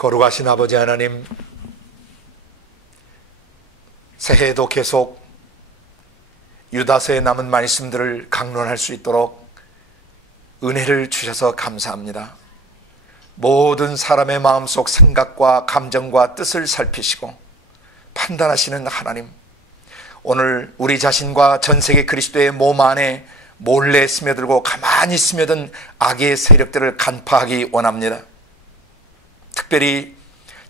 거룩하신 아버지 하나님, 새해에도 계속 유다서에 남은 말씀들을 강론할 수 있도록 은혜를 주셔서 감사합니다. 모든 사람의 마음속 생각과 감정과 뜻을 살피시고 판단하시는 하나님, 오늘 우리 자신과 전세계 그리스도의 몸 안에 몰래 스며들고 가만히 스며든 악의 세력들을 간파하기 원합니다. 특별히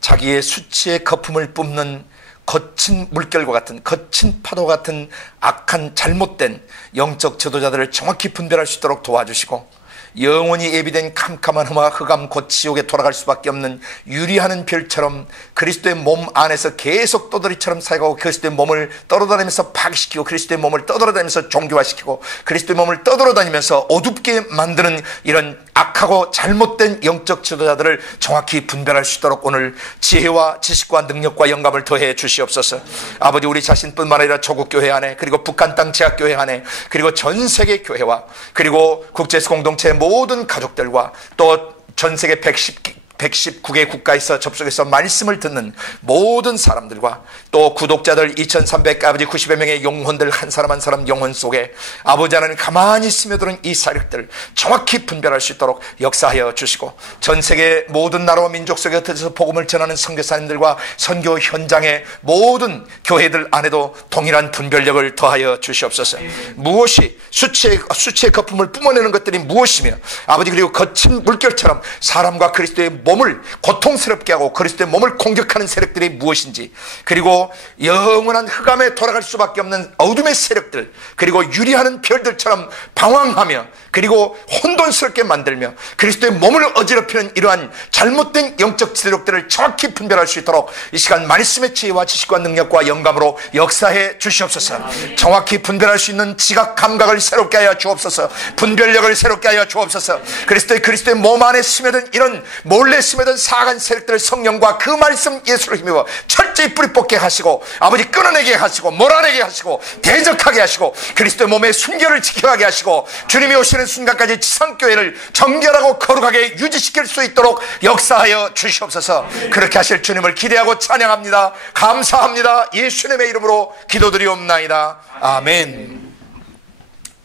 자기의 수치의 거품을 뿜는 거친 물결과 같은, 거친 파도 같은 악한 잘못된 영적 지도자들을 정확히 분별할 수 있도록 도와주시고, 영원히 예비된 캄캄한 흑암 곧 지옥에 돌아갈 수밖에 없는 유리하는 별처럼 그리스도의 몸 안에서 계속 떠돌이처럼 살아가고, 그리스도의 몸을 떠돌아다니면서 파괴시키고, 그리스도의 몸을 떠돌아다니면서 종교화시키고, 그리스도의 몸을 떠돌아다니면서 어둡게 만드는 이런 악하고 잘못된 영적 지도자들을 정확히 분별할 수 있도록 오늘 지혜와 지식과 능력과 영감을 더해 주시옵소서. 아버지, 우리 자신뿐만 아니라 조국교회 안에, 그리고 북한 땅 제약교회 안에, 그리고 전세계 교회와, 그리고 국제에서 공동체 모든 가족들과, 또 전세계 119개 국가에서 접속해서 말씀을 듣는 모든 사람들과, 또 구독자들 2390여 명의 영혼들, 한 사람 한 사람 영혼 속에 아버지 하나님 가만히 스며드는 이 사력들 정확히 분별할 수 있도록 역사하여 주시고, 전세계 모든 나라와 민족 속에 흩어져서 복음을 전하는 선교사님들과 선교 현장의 모든 교회들 안에도 동일한 분별력을 더하여 주시옵소서. 무엇이 수치의 거품을 뿜어내는 것들이 무엇이며, 아버지, 그리고 거친 물결처럼 사람과 그리스도의 몸을 고통스럽게 하고 그리스도의 몸을 공격하는 세력들이 무엇인지, 그리고 영원한 흑암에 돌아갈 수밖에 없는 어둠의 세력들, 그리고 유리하는 별들처럼 방황하며 그리고 혼돈스럽게 만들며 그리스도의 몸을 어지럽히는 이러한 잘못된 영적 세력들을 정확히 분별할 수 있도록 이 시간 말씀의 지혜와 지식과 능력과 영감으로 역사해 주시옵소서. 정확히 분별할 수 있는 지각 감각을 새롭게 하여 주옵소서. 분별력을 새롭게 하여 주옵소서. 그리스도의 몸 안에 스며든 이런 몰래 스며든 사악한 세력들을 성령과 그 말씀 예수로 힘입어 철저히 뿌리 뽑게 하시고, 아버지, 끊어내게 하시고, 몰아내게 하시고, 대적하게 하시고, 그리스도의 몸의 순결을 지켜가게 하시고, 주님이 오시는 순간까지 지상교회를 정결하고 거룩하게 유지시킬 수 있도록 역사하여 주시옵소서. 그렇게 하실 주님을 기대하고 찬양합니다. 감사합니다. 예수님의 이름으로 기도드리옵나이다. 아멘.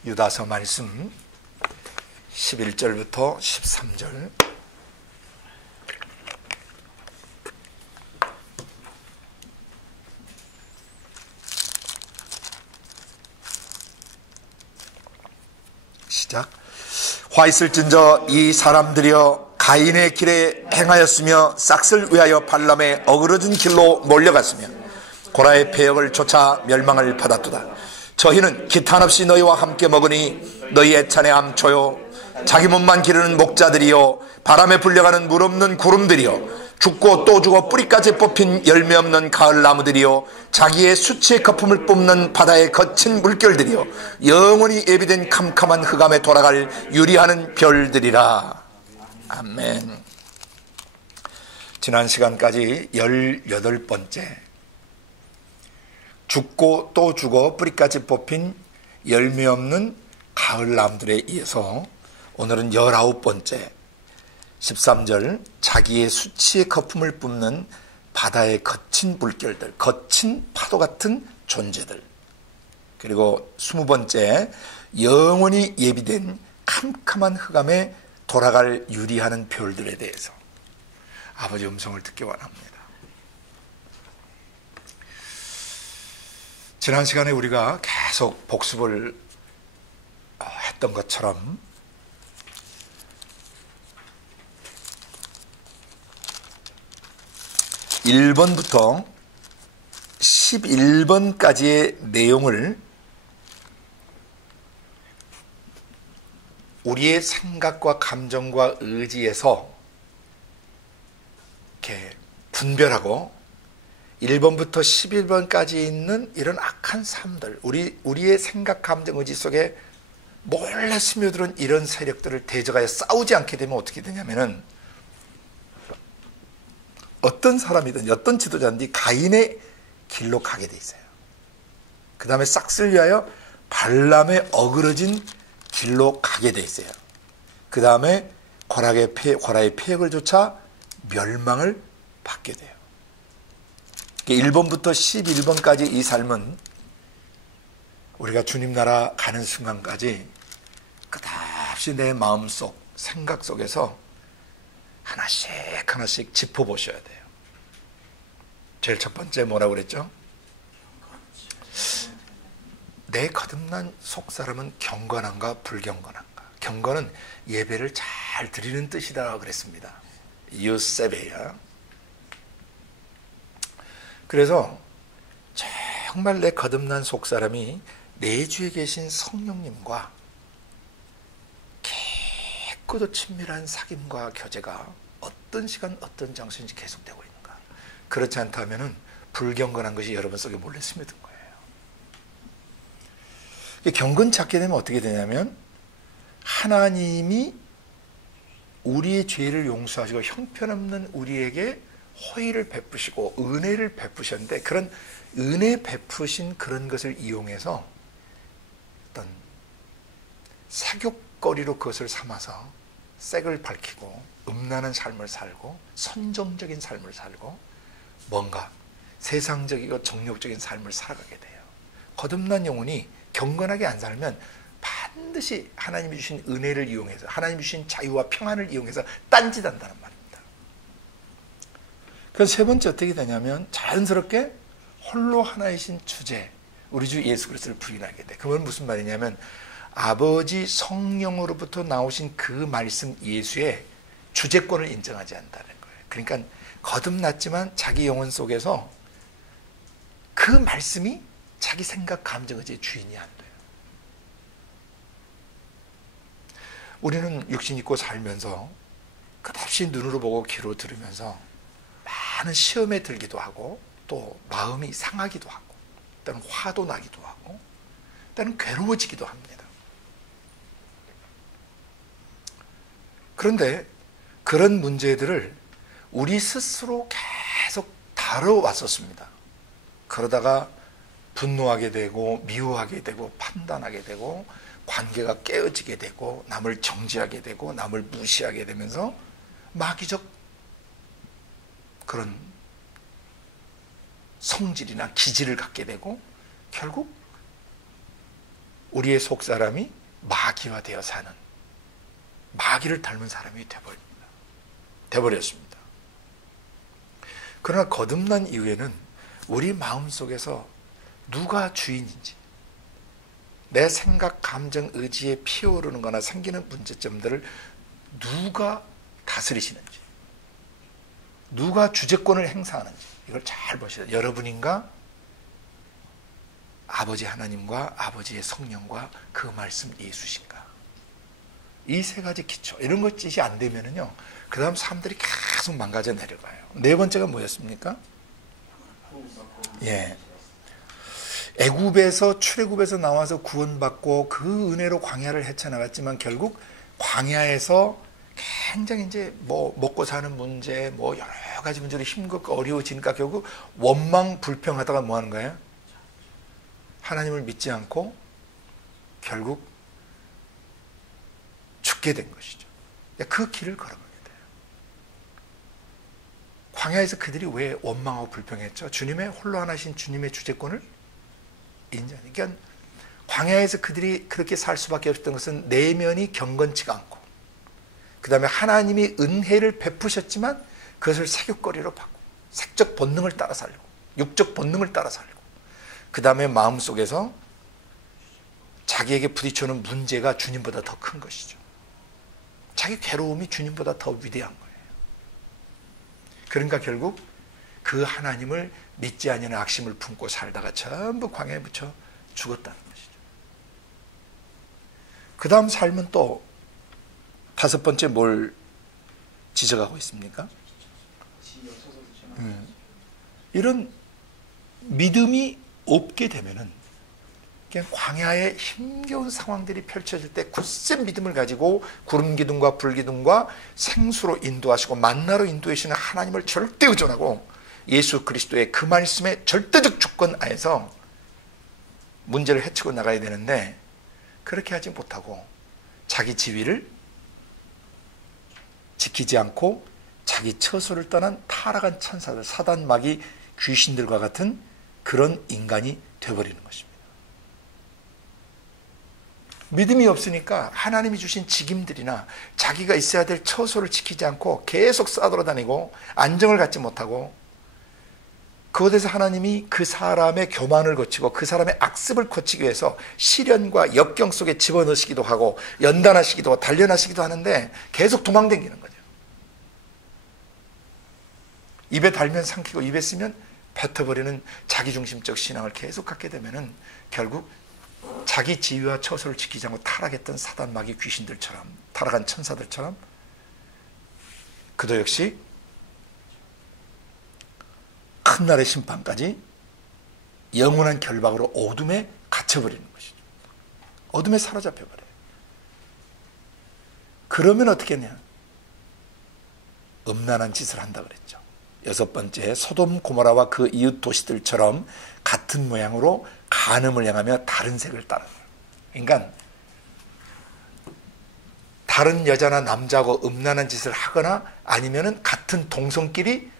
유다서 말씀 11절부터 13절. 시작. 화 있을진저 이 사람들이여 가인의 길에 행하였으며 싹을 위하여 발람의 어그러진 길로 몰려갔으며 고라의 폐역을 쫓아 멸망을 받았도다. 저희는 기탄 없이 너희와 함께 먹으니 너희 애찬의 암초요, 자기 몸만 기르는 목자들이요, 바람에 불려가는 물 없는 구름들이요, 죽고 또 죽어 뿌리까지 뽑힌 열매 없는 가을 나무들이요, 자기의 수치의 거품을 뿜는 바다의 거친 물결들이요, 영원히 예비된 캄캄한 흑암에 돌아갈 유리하는 별들이라. 아멘. 지난 시간까지 18번째, 죽고 또 죽어 뿌리까지 뽑힌 열매 없는 가을 나무들에 이어서 오늘은 19번째 13절, 자기의 수치의 거품을 뿜는 바다의 거친 물결들, 거친 파도 같은 존재들, 그리고 20번째, 영원히 예비된 캄캄한 흑암에 돌아갈 유리하는 별들에 대해서 아버지 음성을 듣기 원합니다. 지난 시간에 우리가 계속 복습을 했던 것처럼 1번부터 11번까지의 내용을 우리의 생각과 감정과 의지에서 이렇게 분별하고 1번부터 11번까지 있는 이런 악한 삶들, 우리의 생각, 감정, 의지 속에 몰래 스며들은 이런 세력들을 대적하여 싸우지 않게 되면 어떻게 되냐면은, 어떤 사람이든 어떤 지도자든지 가인의 길로 가게 돼 있어요. 그 다음에 싹을 위하여 발람의 어그러진 길로 가게 돼 있어요. 그 다음에 고라의 폐역을 쫓아 멸망을 받게 돼요. 1번부터 11번까지 이 삶은 우리가 주님 나라 가는 순간까지 끝없이 내 마음속, 생각 속에서 하나씩 하나씩 짚어보셔야 돼요. 제일 첫 번째 뭐라고 그랬죠? 내 거듭난 속사람은 경건한가 불경건한가. 경건은 예배를 잘 드리는 뜻이다 그랬습니다. 유세베야. 그래서 정말 내 거듭난 속사람이 내 주에 계신 성령님과 깊고도 친밀한 사귐과 교제가 어떤 시간 어떤 장소인지 계속되고 있는가. 그렇지 않다면 불경건한 것이 여러분 속에 몰래 스며든 거예요. 경건 찾게 되면 어떻게 되냐면 하나님이 우리의 죄를 용서하시고 형편없는 우리에게 호의를 베푸시고 은혜를 베푸셨는데, 그런 은혜 베푸신 그런 것을 이용해서 어떤 사교거리로 그것을 삼아서 색을 밝히고 음란한 삶을 살고 선정적인 삶을 살고 뭔가 세상적이고 정욕적인 삶을 살아가게 돼요. 거듭난 영혼이 경건하게 안 살면 반드시 하나님이 주신 은혜를 이용해서, 하나님이 주신 자유와 평안을 이용해서 딴짓한다는 말입니다. 그래서 세 번째 어떻게 되냐면 자연스럽게 홀로 하나이신 주제, 우리 주 예수 그리스도를 부인하게 돼. 그건 무슨 말이냐면 아버지 성령으로부터 나오신 그 말씀 예수의 주제권을 인정하지 않는다는 거예요. 그러니까 거듭났지만 자기 영혼 속에서 그 말씀이 자기 생각, 감정, 의지의 주인이 안 돼요. 우리는 육신 입고 살면서 끝없이 눈으로 보고 귀로 들으면서 많은 시험에 들기도 하고 또 마음이 상하기도 하고 때는 화도 나기도 하고 때는 괴로워지기도 합니다. 그런데 그런 문제들을 우리 스스로 계속 다뤄왔었습니다. 그러다가 분노하게 되고 미워하게 되고 판단하게 되고 관계가 깨어지게 되고 남을 정죄하게 되고 남을 무시하게 되면서 마귀적 그런 성질이나 기질을 갖게 되고 결국 우리의 속사람이 마귀화되어 사는, 마귀를 닮은 사람이 되어버렸습니다. 그러나 거듭난 이후에는 우리 마음속에서 누가 주인인지, 내 생각, 감정, 의지에 피어오르는 거나 생기는 문제점들을 누가 다스리시는지, 누가 주재권을 행사하는지 이걸 잘 보셔야 돼요. 여러분인가? 아버지 하나님과 아버지의 성령과 그 말씀 예수신가? 이 세 가지 기초, 이런 것짓이 안 되면은요, 그 다음 사람들이 계속 망가져 내려가요. 네 번째가 뭐였습니까? 예. 애굽에서, 출애굽에서 나와서 구원받고 그 은혜로 광야를 헤쳐나갔지만 결국 광야에서 굉장히 이제 뭐 먹고 사는 문제, 뭐 여러 가지 문제로 힘겹고 어려워지니까 결국 원망 불평하다가 뭐 하는 거예요? 하나님을 믿지 않고 결국 죽게 된 것이죠. 그 길을 걸어가게 돼요. 광야에서 그들이 왜 원망하고 불평했죠? 주님의 홀로 하나신 주님의 주재권을 인정하니까. 그러니까 광야에서 그들이 그렇게 살 수밖에 없었던 것은 내면이 경건치가 않고, 그 다음에 하나님이 은혜를 베푸셨지만 그것을 사교거리로 받고 색적 본능을 따라 살고 육적 본능을 따라 살고, 그 다음에 마음속에서 자기에게 부딪혀오는 문제가 주님보다 더 큰 것이죠. 자기 괴로움이 주님보다 더 위대한 거예요. 그러니까 결국 그 하나님을 믿지 아니하는 악심을 품고 살다가 전부 광야에 묻혀 죽었다는 것이죠. 그 다음 삶은 또 다섯 번째 뭘 지적하고 있습니까? 이런 믿음이 없게 되면은 그냥 광야의 힘겨운 상황들이 펼쳐질 때 굳센 믿음을 가지고 구름 기둥과 불 기둥과 생수로 인도하시고 만나로 인도하시는 하나님을 절대 의존하고 예수 그리스도의 그 말씀의 절대적 주권 안에서 문제를 헤치고 나가야 되는데, 그렇게 하지 못하고 자기 지위를 지키지 않고 자기 처소를 떠난 타락한 천사들, 사단, 마귀, 귀신들과 같은 그런 인간이 되어버리는 것입니다. 믿음이 없으니까 하나님이 주신 직임들이나 자기가 있어야 될 처소를 지키지 않고 계속 싸돌아다니고 안정을 갖지 못하고, 그것에서 하나님이 그 사람의 교만을 거치고 그 사람의 악습을 고치기 위해서 시련과 역경 속에 집어넣으시기도 하고 연단하시기도 하고 단련하시기도 하는데 계속 도망다니는 거죠. 입에 달면 삼키고 입에 쓰면 뱉어버리는 자기중심적 신앙을 계속 갖게 되면은 결국 자기 지위와 처소를 지키지 않고 타락했던 사단, 마귀, 귀신들처럼, 타락한 천사들처럼 그도 역시 큰 날의 심판까지 영원한 결박으로 어둠에 갇혀버리는 것이죠. 어둠에 사로잡혀버려요. 그러면 어떻게 했냐? 음란한 짓을 한다 그랬죠. 여섯 번째, 소돔 고모라와 그 이웃 도시들처럼 같은 모양으로 간음을 행하며 다른 색을 따르는 거예요. 그러니까 다른 여자나 남자하고 음란한 짓을 하거나 아니면은 같은 동성끼리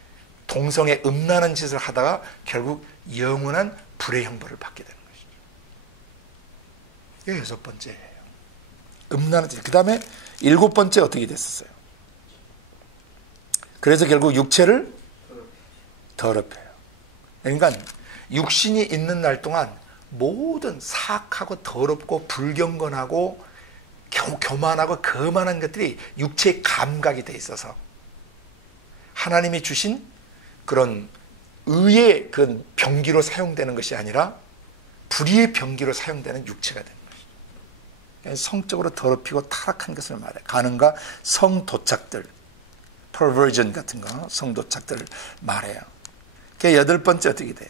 동성의 음란한 짓을 하다가 결국 영원한 불의 형벌을 받게 되는 것이죠. 이게 여섯 번째예요. 음란한 짓. 그 다음에 일곱 번째 어떻게 됐었어요? 그래서 결국 육체를 더럽혀요. 그러니까 육신이 있는 날 동안 모든 사악하고 더럽고 불경건하고 교만하고 거만한 것들이 육체의 감각이 돼 있어서 하나님이 주신 그런 의의 그 병기로 사용되는 것이 아니라 불의의 병기로 사용되는 육체가 되는 것이죠. 성적으로 더럽히고 타락한 것을 말해요. 간음과 성도착들, perversion 같은 거, 성도착들을 말해요. 그 여덟 번째 어떻게 돼요?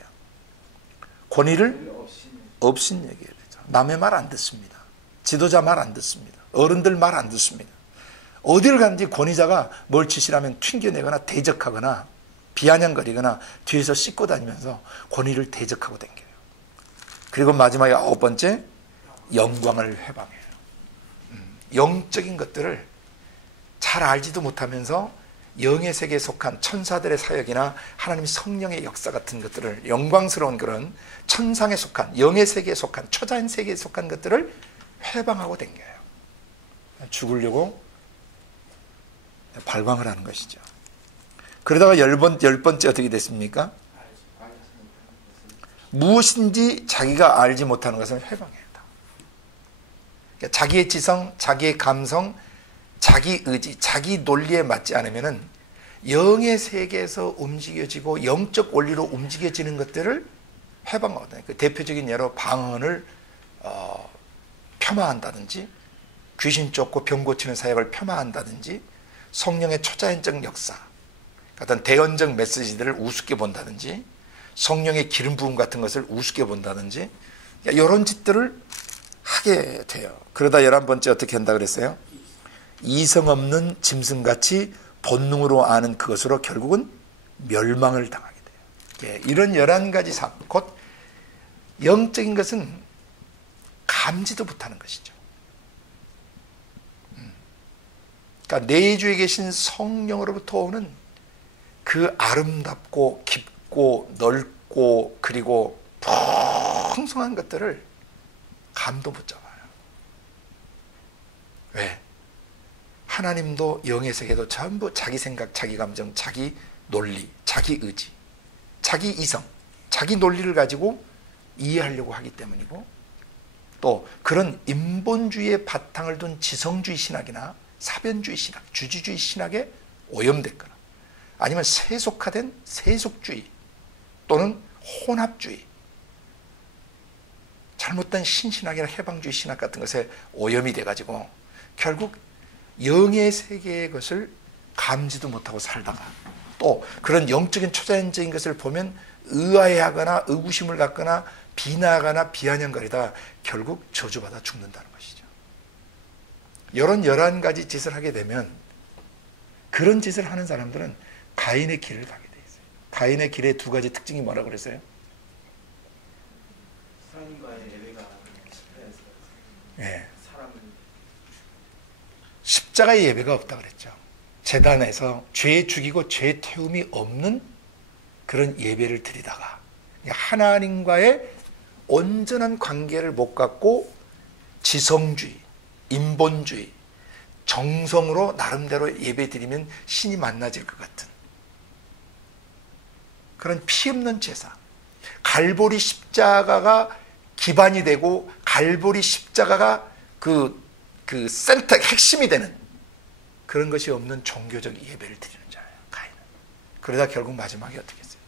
권위를 없인 얘기해야 되죠. 남의 말 안 듣습니다. 지도자 말 안 듣습니다. 어른들 말 안 듣습니다. 어디를 가는지 권위자가 뭘 지시하면 튕겨내거나 대적하거나 비아냥거리거나 뒤에서 씻고 다니면서 권위를 대적하고 다녀요. 그리고 마지막에 아홉 번째, 영광을 회방해요. 영적인 것들을 잘 알지도 못하면서 영의 세계에 속한 천사들의 사역이나 하나님 성령의 역사 같은 것들을, 영광스러운 그런 천상에 속한, 영의 세계에 속한, 초자연 세계에 속한 것들을 회방하고 다녀요. 죽으려고 발광을 하는 것이죠. 그러다가 열 번째 어떻게 됐습니까? 무엇인지 자기가 알지 못하는 것을 회방해야 한다. 그러니까 자기의 지성, 자기의 감성, 자기 의지, 자기 논리에 맞지 않으면은 영의 세계에서 움직여지고 영적 원리로 움직여지는 것들을 회방하거든요. 그 대표적인 예로 방언을 폄하한다든지, 귀신 쫓고 병 고치는 사역을 폄하한다든지, 성령의 초자연적 역사, 어떤 대언적 메시지들을 우습게 본다든지, 성령의 기름 부음 같은 것을 우습게 본다든지, 이런 짓들을 하게 돼요. 그러다 11번째 어떻게 한다 그랬어요? 이성 없는 짐승같이 본능으로 아는 그것으로 결국은 멸망을 당하게 돼요. 이런 11가지 삶, 곧 영적인 것은 감지도 못하는 것이죠. 그러니까 내주에 계신 성령으로부터 오는 그 아름답고 깊고 넓고 그리고 풍성한 것들을 감도 못 잡아요. 왜? 하나님도 영의 세계도 전부 자기 생각, 자기 감정, 자기 논리, 자기 의지, 자기 이성, 자기 논리를 가지고 이해하려고 하기 때문이고, 또 그런 인본주의의 바탕을 둔 지성주의 신학이나 사변주의 신학, 주지주의 신학에 오염됐거나 아니면 세속화된 세속주의 또는 혼합주의, 잘못된 신신학이나 해방주의 신학 같은 것에 오염이 돼가지고 결국 영의 세계의 것을 감지도 못하고 살다가 또 그런 영적인 초자연적인 것을 보면 의아해하거나 의구심을 갖거나 비나하거나 비아냥거리다가 결국 저주받아 죽는다는 것이죠. 이런 11가지 짓을 하게 되면 그런 짓을 하는 사람들은 가인의 길을 가게 돼 있어요. 가인의 길의 두 가지 특징이 뭐라고 그랬어요? 하나님과의 예배가 실패해서 예. 사람을 십자가의 예배가 없다 그랬죠. 제단에서 죄 죽이고 죄 태움이 없는 그런 예배를 드리다가 하나님과의 온전한 관계를 못 갖고 지성주의, 인본주의, 정성으로 나름대로 예배 드리면 신이 만나질 것 같은 그런 피 없는 제사, 갈보리 십자가가 기반이 되고 갈보리 십자가가 그 센터 핵심이 되는 그런 것이 없는 종교적 예배를 드리는 자예요, 가인은. 그러다 결국 마지막에 어떻게 했어요?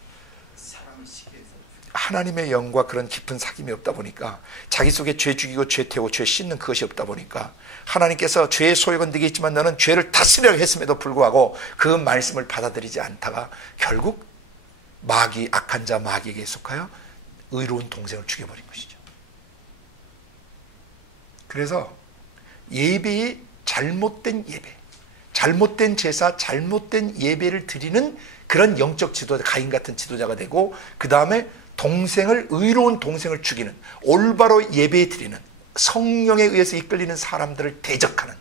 사람을 시기해서 하나님의 영과 그런 깊은 사귐이 없다 보니까 자기 속에 죄 죽이고 죄 태우고 죄 씻는 그것이 없다 보니까 하나님께서 죄의 소욕은 네게 있지만 너는 죄를 다스리려 했음에도 불구하고 그 말씀을 받아들이지 않다가 결국 마귀, 악한 자 마귀에게 속하여 의로운 동생을 죽여버린 것이죠. 그래서 예배의 잘못된 예배, 잘못된 제사, 잘못된 예배를 드리는 그런 영적 지도자, 가인 같은 지도자가 되고 그 다음에 동생을, 의로운 동생을 죽이는, 올바로 예배 드리는, 성령에 의해서 이끌리는 사람들을 대적하는,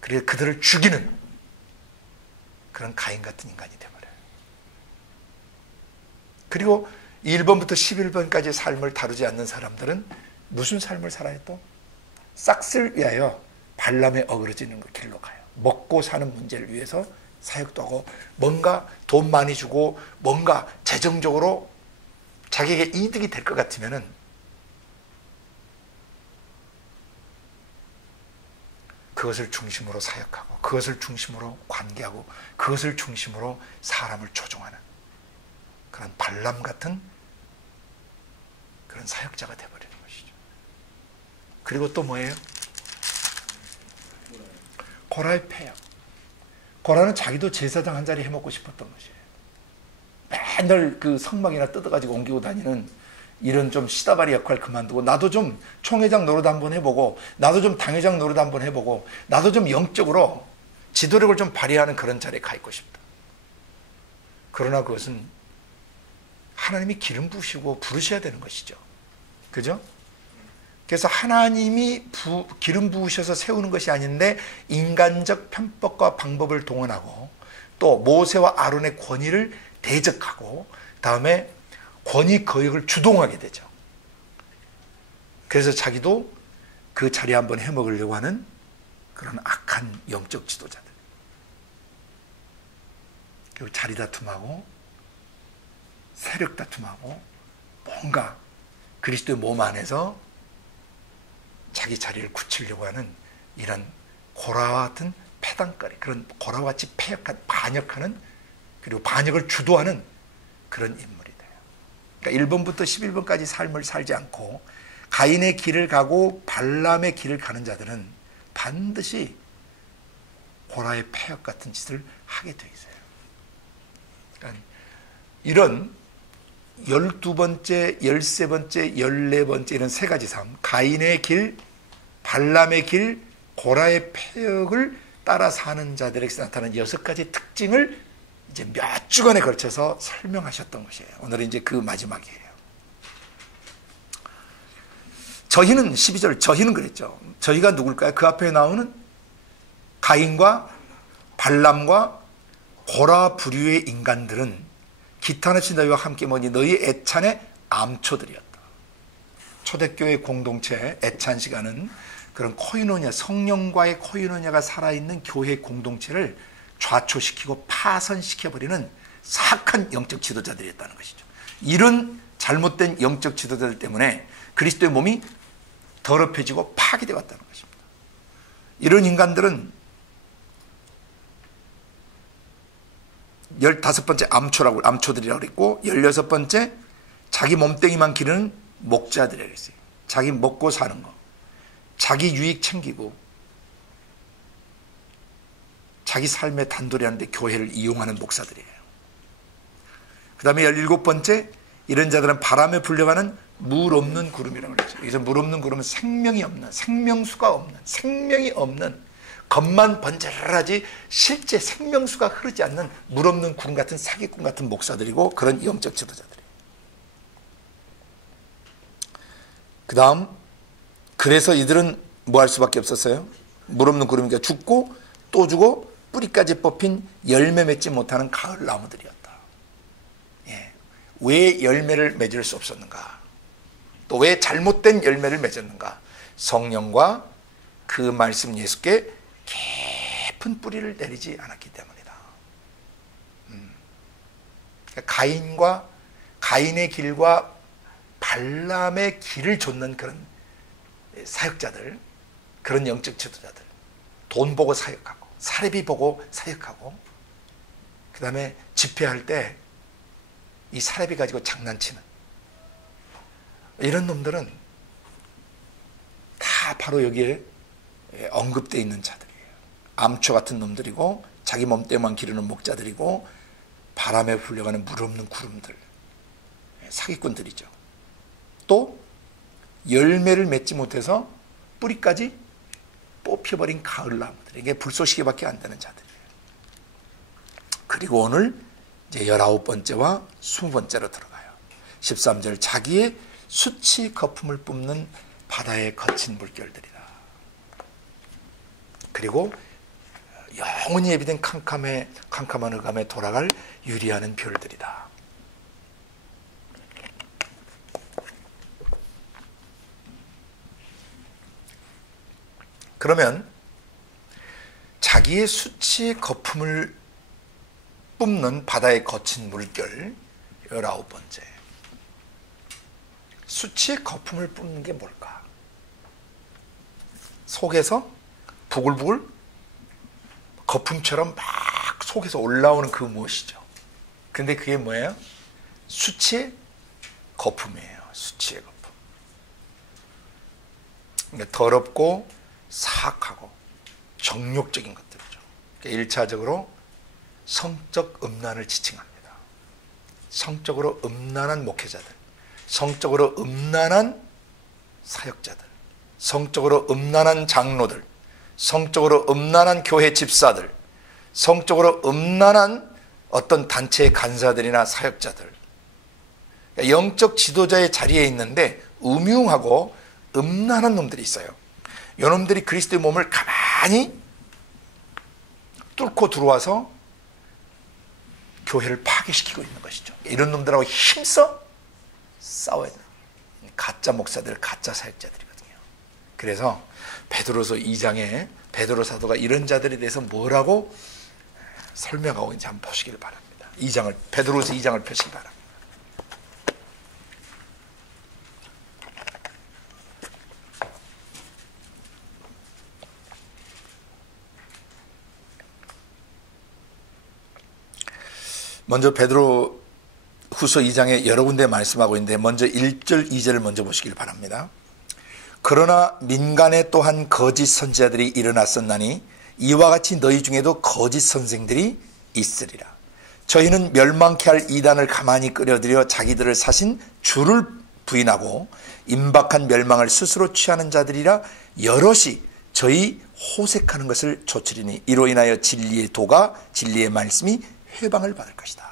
그래서 그들을 죽이는 그런 가인 같은 인간이 되어버려요. 그리고 1번부터 11번까지 삶을 다루지 않는 사람들은 무슨 삶을 살아요 또? 싹쓸 위하여 발람에 어그러지는 길로 가요. 먹고 사는 문제를 위해서 사역도 하고 뭔가 돈 많이 주고 뭔가 재정적으로 자기에게 이득이 될 것 같으면은 그것을 중심으로 사역하고 그것을 중심으로 관계하고 그것을 중심으로 사람을 조종하는 그런 발람 같은 그런 사역자가 되어버리는 것이죠. 그리고 또 뭐예요? 고라의 폐역. 고라는 자기도 제사장 한 자리 해먹고 싶었던 것이에요. 맨날 그 성막이나 뜯어가지고 옮기고 다니는 이런 좀 시다바리 역할 그만두고 나도 좀 총회장 노릇 한번 해보고 나도 좀 당회장 노릇 한번 해보고 나도 좀 영적으로 지도력을 좀 발휘하는 그런 자리에 가 있고 싶다. 그러나 그것은 하나님이 기름 부으시고 부르셔야 되는 것이죠. 그죠? 그래서 하나님이 기름 부으셔서 세우는 것이 아닌데 인간적 편법과 방법을 동원하고 또 모세와 아론의 권위를 대적하고 다음에 권위 거역을 주동하게 되죠. 그래서 자기도 그 자리에 한번 해먹으려고 하는 그런 악한 영적 지도자들. 그리고 자리 다툼하고 세력 다툼하고 뭔가 그리스도의 몸 안에서 자기 자리를 굳히려고 하는 이런 고라와 같은 패당거리, 그런 고라와 같이 반역하는 그리고 반역을 주도하는 그런 인물이 돼요. 그러니까 1번부터 11번까지 삶을 살지 않고 가인의 길을 가고 발람의 길을 가는 자들은 반드시 고라의 패역 같은 짓을 하게 돼 있어요. 그러니까 이런 12번째, 13번째, 14번째 이런 세 가지 삶, 가인의 길, 발람의 길, 고라의 패역을 따라 사는 자들에게서 나타나는 6가지 특징을 이제 몇 주간에 걸쳐서 설명하셨던 것이에요. 오늘은 이제 그 마지막이에요. 저희는 12절, 저희는 그랬죠. 저희가 누굴까요? 그 앞에 나오는 가인과 발람과 고라 부류의 인간들은 기타나치 너희와 함께 모니 너희 애찬의 암초들이었다. 초대교회 공동체 애찬 시간은 그런 코이노냐, 성령과의 코이노냐가 살아있는 교회 공동체를 좌초시키고 파선시켜버리는 사악한 영적 지도자들이었다는 것이죠. 이런 잘못된 영적 지도자들 때문에 그리스도의 몸이 더럽혀지고 파괴되어 왔다는 것입니다. 이런 인간들은 15번째 암초들이라고 그랬고 16번째 자기 몸뚱이만 기르는 목자들이라고 그랬어요. 자기 먹고 사는 거, 자기 유익 챙기고 자기 삶의 단돌이 하는데 교회를 이용하는 목사들이에요. 그 다음에 17번째 이런 자들은 바람에 불려가는 물 없는 구름이라고 그랬죠. 여기서 물 없는 구름은 생명이 없는, 생명수가 없는, 생명이 없는, 겉만 번져하지 실제 생명수가 흐르지 않는 물 없는 구름 같은 사기꾼 같은 목사들이고 그런 영적 지도자들이에요. 그 다음 그래서 이들은 뭐 할 수밖에 없었어요? 물 없는 구름이니까 죽고 또 주고 뿌리까지 뽑힌 열매 맺지 못하는 가을 나무들이었다. 예. 왜 열매를 맺을 수 없었는가? 또 왜 잘못된 열매를 맺었는가? 성령과 그 말씀 예수께 깊은 뿌리를 내리지 않았기 때문이다. 가인과 가인의 길과 발람의 길을 좇는 그런 사역자들, 그런 영적 지도자들, 돈 보고 사역하고 사례비 보고 사역하고, 그 다음에 집회할 때 이 사례비 가지고 장난치는 이런 놈들은 다 바로 여기에 언급되어 있는 자들이에요. 암초 같은 놈들이고, 자기 몸때만 기르는 목자들이고, 바람에 불려가는 물 없는 구름들, 사기꾼들이죠. 또 열매를 맺지 못해서 뿌리까지 뽑혀버린 가을 나무들, 이게 불쏘시개밖에 안 되는 자들이에요. 그리고 오늘 이제 19번째와 20번째로 들어가요. 13절, 자기의 수치 거품을 뿜는 바다의 거친 물결들이다. 그리고 영원히 예비된 캄캄한 흑암에 돌아갈 유리하는 별들이다. 그러면 자기의 수치의 거품을 뿜는 바다의 거친 물결, 19번째. 수치의 거품을 뿜는 게 뭘까? 속에서 부글부글 거품처럼 막 속에서 올라오는 그 무엇이죠? 근데 그게 뭐예요? 수치의 거품이에요. 수치의 거품. 그러니까 더럽고 사악하고 정욕적인 것들이죠. 그러니까 1차적으로 성적 음란을 지칭합니다. 성적으로 음란한 목회자들, 성적으로 음란한 사역자들, 성적으로 음란한 장로들, 성적으로 음란한 교회 집사들, 성적으로 음란한 어떤 단체의 간사들이나 사역자들, 영적 지도자의 자리에 있는데 음흉하고 음란한 놈들이 있어요. 이놈들이 그리스도의 몸을 가만히 뚫고 들어와서 교회를 파괴시키고 있는 것이죠. 이런 놈들하고 힘써 싸워야 돼요. 가짜 목사들, 가짜 사역자들이거든요. 그래서 베드로서 2장에 베드로 사도가 이런 자들에 대해서 뭐라고 설명하고 있는지 한번 보시길 바랍니다. 베드로서 2장을 펴시기 바랍니다. 먼저 베드로 후서 2장에 여러 군데 말씀하고 있는데, 먼저 1절 2절을 먼저 보시길 바랍니다. 그러나 민간에 또한 거짓 선지자들이 일어났었나니 이와 같이 너희 중에도 거짓 선생들이 있으리라. 저희는 멸망케 할 이단을 가만히 끌어들여 자기들을 사신 주를 부인하고 임박한 멸망을 스스로 취하는 자들이라 여럿이 저희 호색하는 것을 조치리니 이로 인하여 진리의 도가, 진리의 말씀이 회방을 받을 것이다.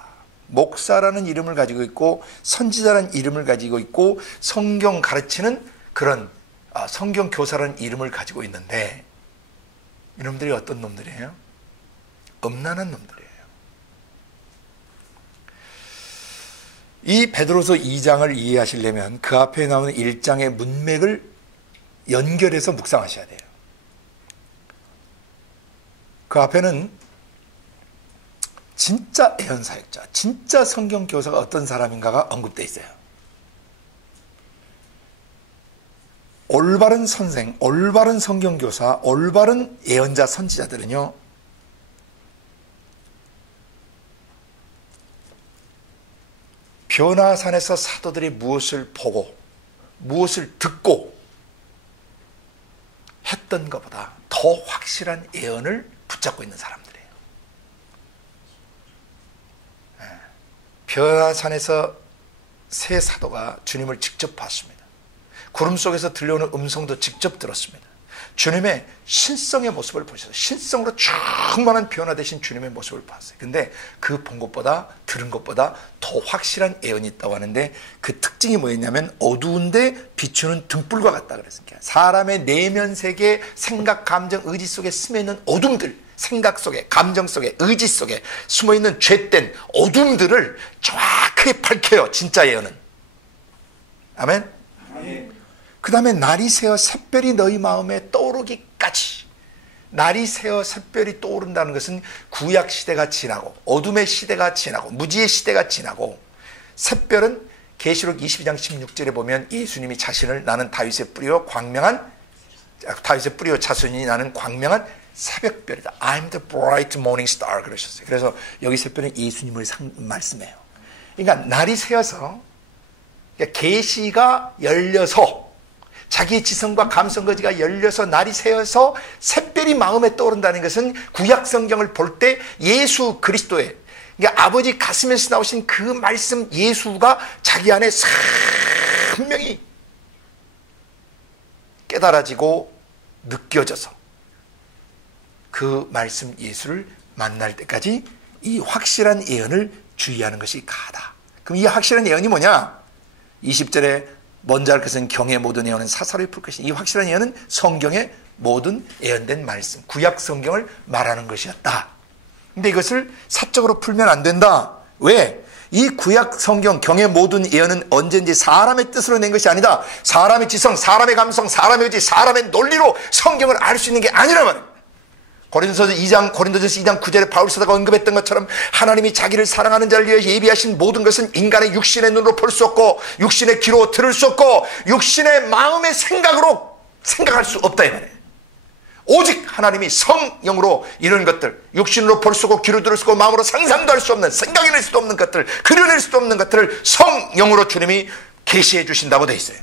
목사라는 이름을 가지고 있고 선지자라는 이름을 가지고 있고 성경 가르치는 그런 성경 교사라는 이름을 가지고 있는데, 이놈들이 어떤 놈들이에요? 음란한 놈들이에요. 이 베드로서 2장을 이해하시려면 그 앞에 나오는 1장의 문맥을 연결해서 묵상하셔야 돼요. 그 앞에는 진짜 애언사역자, 진짜 성경교사가 어떤 사람인가가 언급되어 있어요. 올바른 선생, 올바른 성경교사, 올바른 예언자, 선지자들은요, 변화산에서 사도들이 무엇을 보고 무엇을 듣고 했던 것보다 더 확실한 예언을 붙잡고 있는 사람들이에요. 변화산에서 새 사도가 주님을 직접 봤습니다. 구름 속에서 들려오는 음성도 직접 들었습니다. 주님의 신성의 모습을 보셨어요. 신성으로 충만한 변화되신 주님의 모습을 봤어요. 근데 그 본 것보다 들은 것보다 더 확실한 예언이 있다고 하는데, 그 특징이 뭐였냐면 어두운데 비추는 등불과 같다 그랬으니까 사람의 내면 세계, 생각, 감정, 의지 속에 스며있는 어둠들, 생각 속에, 감정 속에, 의지 속에 숨어있는 죄된 어둠들을 정확하게 밝혀요. 진짜 예언은. 아멘. 그 다음에 날이 새어 샛별이 너희 마음에 떠오르기까지. 날이 새어 샛별이 떠오른다는 것은 구약 시대가 지나고 어둠의 시대가 지나고 무지의 시대가 지나고, 샛별은 계시록 22장 16절에 보면 예수님이 자신을 나는 다윗의 뿌리요 자손이 나는 광명한 새벽별이다. I'm the bright morning star 그러셨어요. 그래서 여기 샛별은 예수님을 말씀해요. 그러니까 날이 새어서, 그러니까 계시가 열려서, 자기의 지성과 감성 거지가 열려서 날이 새어서 샛별이 마음에 떠오른다는 것은 구약 성경을 볼 때 예수 그리스도의, 그러니까 아버지 가슴에서 나오신 그 말씀 예수가 자기 안에 분명히 깨달아지고 느껴져서 그 말씀 예수를 만날 때까지 이 확실한 예언을 주의하는 것이 가다. 그럼 이 확실한 예언이 뭐냐? 20절에 먼저 할 것은 경의 모든 예언은 사사로이 풀 것이니, 이 확실한 예언은 성경의 모든 예언된 말씀, 구약 성경을 말하는 것이었다. 근데 이것을 사적으로 풀면 안 된다. 왜? 이 구약 성경 경의 모든 예언은 언제든지 사람의 뜻으로 낸 것이 아니다. 사람의 지성, 사람의 감성, 사람의 의지, 사람의 논리로 성경을 알 수 있는 게 아니란 말입니다. 고린도전서 2장 9절에 바울 사도가 언급했던 것처럼 하나님이 자기를 사랑하는 자를 위해 예비하신 모든 것은 인간의 육신의 눈으로 볼 수 없고 육신의 귀로 들을 수 없고 육신의 마음의 생각으로 생각할 수 없다 이 말이에요. 오직 하나님이 성령으로 이런 것들, 육신으로 볼 수 없고 귀로 들을 수 없고 마음으로 상상도 할 수 없는, 생각해낼 수도 없는 것들, 그려낼 수도 없는 것들을 성령으로 주님이 계시해 주신다고 돼 있어요.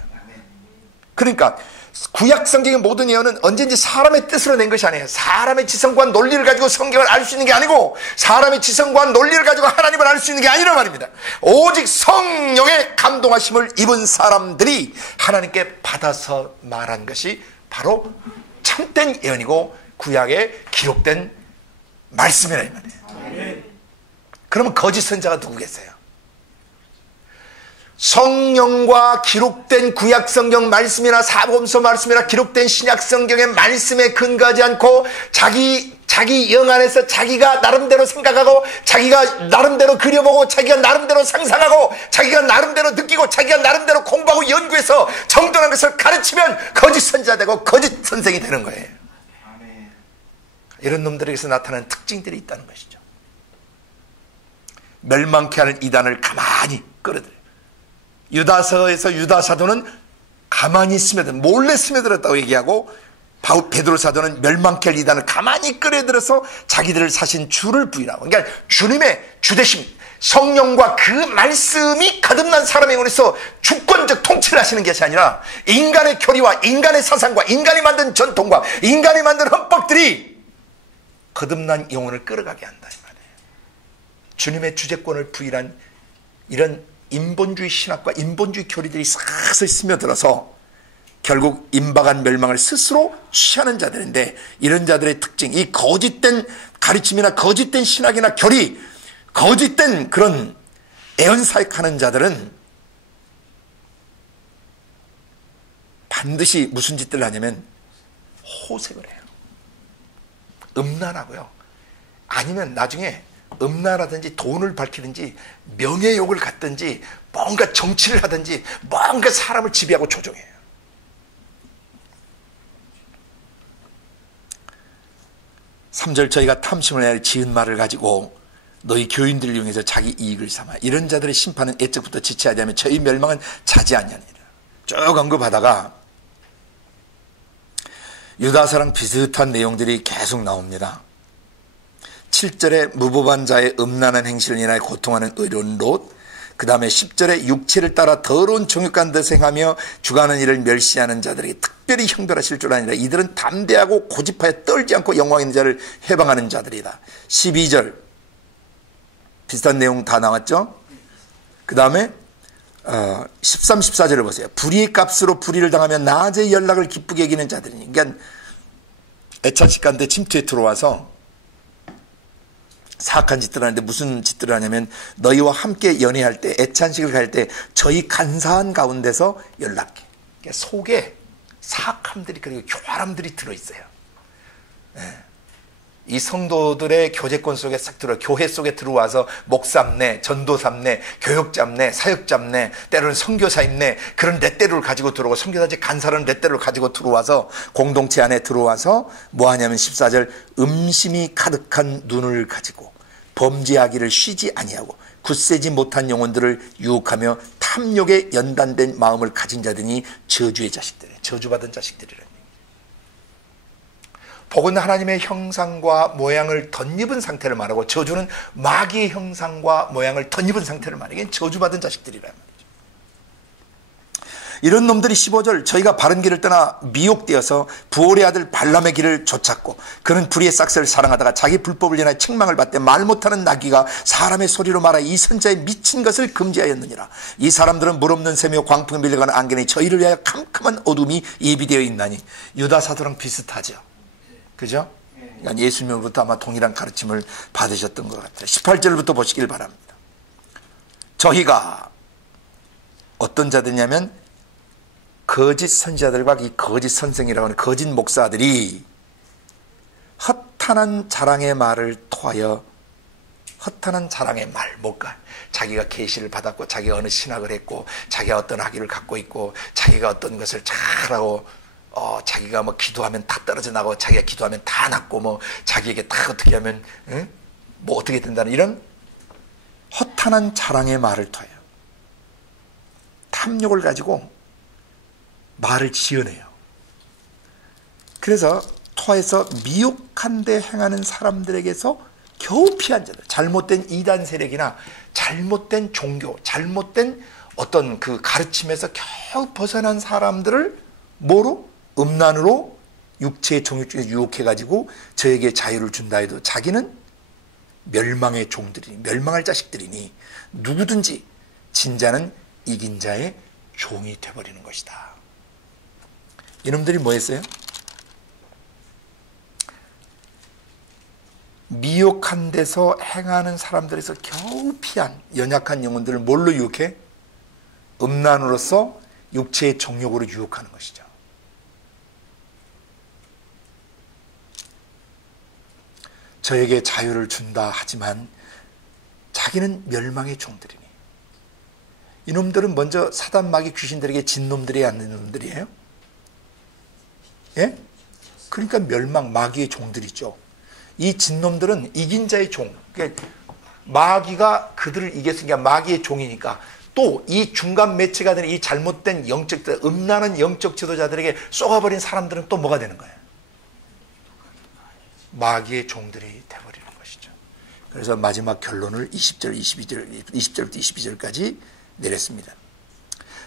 그러니까 구약 성경의 모든 예언은 언제든지 사람의 뜻으로 낸 것이 아니에요. 사람의 지성과 논리를 가지고 성경을 알 수 있는 게 아니고, 사람의 지성과 논리를 가지고 하나님을 알 수 있는 게 아니란 말입니다. 오직 성령의 감동하심을 입은 사람들이 하나님께 받아서 말한 것이 바로 참된 예언이고 구약에 기록된 말씀이라 이 말이에요. 그러면 거짓 선자가 누구겠어요? 성령과 기록된 구약 성경 말씀이나 사복음서 말씀이나 기록된 신약 성경의 말씀에 근거하지 않고 자기 영 안에서 자기가 나름대로 생각하고 자기가 나름대로 그려보고 자기가 나름대로 상상하고 자기가 나름대로 느끼고 자기가 나름대로 공부하고 연구해서 정돈한 것을 가르치면 거짓 선지자 되고 거짓 선생이 되는 거예요. 이런 놈들에게서 나타나는 특징들이 있다는 것이죠. 멸망케 하는 이단을 가만히 끌어들여요. 유다서에서 유다 사도는 가만히 스며들, 몰래 스며들었다고 얘기하고, 베드로 사도는 멸망케 할 이단을 가만히 끌어들여서 자기들을 사신 주를 부인하고, 그러니까 주님의 주되심, 성령과 그 말씀이 거듭난 사람의 영혼에서 주권적 통치를 하시는 것이 아니라 인간의 교리와 인간의 사상과 인간이 만든 전통과 인간이 만든 헌법들이 거듭난 영혼을 끌어가게 한다 이 말이에요. 주님의 주재권을 부인한 이런 인본주의 신학과 인본주의 교리들이 싹싹 스며들어서 결국 임박한 멸망을 스스로 취하는 자들인데, 이런 자들의 특징, 이 거짓된 가르침이나 거짓된 신학이나 교리, 거짓된 그런 애언사역하는 자들은 반드시 무슨 짓들을 하냐면 호색을 해요. 음란하고요. 아니면 나중에 음란하든지 돈을 밝히든지 명예욕을 갖든지 뭔가 정치를 하든지 뭔가 사람을 지배하고 조종해요. (3절) 저희가 탐심을 해 지은 말을 가지고 너희 교인들을 이용해서 자기 이익을 삼아, 이런 자들의 심판은 애적부터 지체하지 않으면 저희 멸망은 자지 않냐니라. 쭉 언급하다가 유다서랑 비슷한 내용들이 계속 나옵니다. 7절에 무법한 자의 음란한 행실을 인하여 고통하는 의로운 롯, 그 다음에 10절에 육체를 따라 더러운 정욕간 듯 행하며 주관하는 일을 멸시하는 자들에게 특별히 형벌하실 줄 아니라 이들은 담대하고 고집하여 떨지 않고 영광 있는 자를 해방하는 자들이다. 12절 비슷한 내용 다 나왔죠. 그 다음에 13, 14절을 보세요. 불의의 값으로 불의를 당하며 낮의 연락을 기쁘게 여기는 자들이니, 그러니까 애찬식 가운데 침투에 들어와서 사악한 짓들을 하는데 무슨 짓들을 하냐면, 너희와 함께 연애할 때, 애찬식을 갈 때 저희 간사한 가운데서 연락해. 그러니까 속에 사악함들이, 그리고 교활함들이 들어있어요. 네. 이 성도들의 교제권 속에 싹 들어 교회 속에 들어와서 목사입네, 전도사입네, 교육자입네, 사역자입네, 때로는 선교사입네, 그런 렛대를 가지고 들어오고 선교사직 간사라는 렛대를 가지고 들어와서 공동체 안에 들어와서 뭐 하냐면 14절 음심이 가득한 눈을 가지고 범죄하기를 쉬지 아니하고 굳세지 못한 영혼들을 유혹하며 탐욕에 연단된 마음을 가진 자들이 저주의 자식들이에요. 저주받은 자식들이라는 얘기예요. 복은 하나님의 형상과 모양을 덧입은 상태를 말하고 저주는 마귀의 형상과 모양을 덧입은 상태를 말해요. 이게 저주받은 자식들이라는 말이죠. 이런 놈들이 15절 저희가 바른 길을 떠나 미혹되어서 부올의 아들 발람의 길을 쫓았고 그는 불의의 싹스를 사랑하다가 자기 불법을 인하여 책망을 받되 말 못하는 나귀가 사람의 소리로 말하 이 선자의 미친 것을 금지하였느니라. 이 사람들은 물 없는 샘이요 광풍에 밀려가는 안개니 저희를 위하여 캄캄한 어둠이 예비되어 있나니. 유다 사도랑 비슷하죠. 그죠? 그러니까 예수님으로부터 아마 동일한 가르침을 받으셨던 것 같아요. 18절부터 보시길 바랍니다. 저희가 어떤 자들이냐면 거짓 선지자들과 이 거짓 선생이라고 하는 거짓 목사들이 허탄한 자랑의 말을 토하여 허탄한 자랑의 말, 뭔가 자기가 계시를 받았고 자기가 어느 신학을 했고 자기가 어떤 학위를 갖고 있고 자기가 어떤 것을 잘하고 자기가 뭐 기도하면 다 떨어져 나고 자기가 기도하면 다 낫고 뭐 자기에게 다 어떻게 하면 뭐 어떻게 된다는 이런 허탄한 자랑의 말을 토해요. 탐욕을 가지고 말을 지어내요. 그래서 토해서 미혹한 데 행하는 사람들에게서 겨우 피한 자들, 잘못된 이단 세력이나 잘못된 종교, 잘못된 어떤 그 가르침에서 겨우 벗어난 사람들을 뭐로? 음란으로 육체의 정욕 중에 유혹해가지고 저에게 자유를 준다 해도 자기는 멸망의 종들이니 멸망할 자식들이니 누구든지 진자는 이긴 자의 종이 돼버리는 것이다. 이놈들이 뭐 했어요? 미혹한 데서 행하는 사람들에서 겨우 피한 연약한 영혼들을 뭘로 유혹해? 음란으로서 육체의 정욕으로 유혹하는 것이죠. 저에게 자유를 준다 하지만 자기는 멸망의 종들이니. 이놈들은 먼저 사단 마귀 귀신들에게 진 놈들이 아닌 놈들이에요. 예? 그러니까 멸망 마귀의 종들이죠. 이 진 놈들은 이긴 자의 종. 그러니까 마귀가 그들을 이겼으니까 마귀의 종이니까 또 이 중간 매체가 되는 이 잘못된 영적, 음란한 영적 지도자들에게 쏘아버린 사람들은 또 뭐가 되는 거예요? 마귀의 종들이 되어버리는 것이죠. 그래서 마지막 결론을 20절부터 22절까지 내렸습니다.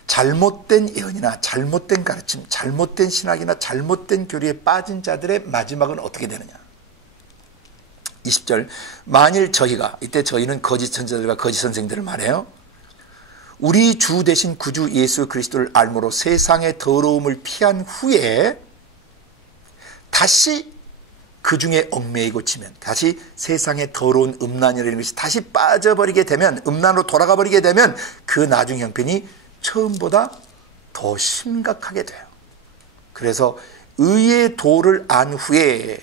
잘못된 예언이나 잘못된 가르침, 잘못된 신학이나 잘못된 교리에 빠진 자들의 마지막은 어떻게 되느냐. 20절 만일 저희가, 이때 저희는 거짓 선지자들과 거짓 선생들을 말해요. 우리 주 대신 구주 예수 그리스도를 알므로 세상의 더러움을 피한 후에 다시 그 중에 얽매이고 치면 다시 세상의 더러운 음란이라는 것이 다시 빠져버리게 되면 음란으로 돌아가 버리게 되면 그 나중 형편이 처음보다 더 심각하게 돼요. 그래서 의의 도를 안 후에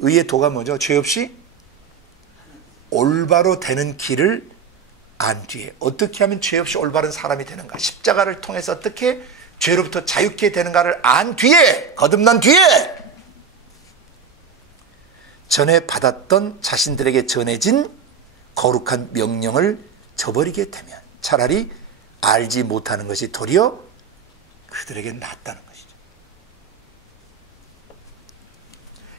의의 도가 뭐죠? 죄 없이 올바로 되는 길을 안 뒤에 어떻게 하면 죄 없이 올바른 사람이 되는가? 십자가를 통해서 어떻게 죄로부터 자유케 되는가를 안 뒤에 거듭난 뒤에 전에 받았던 자신들에게 전해진 거룩한 명령을 저버리게 되면 차라리 알지 못하는 것이 도리어 그들에게 낫다는 것이죠.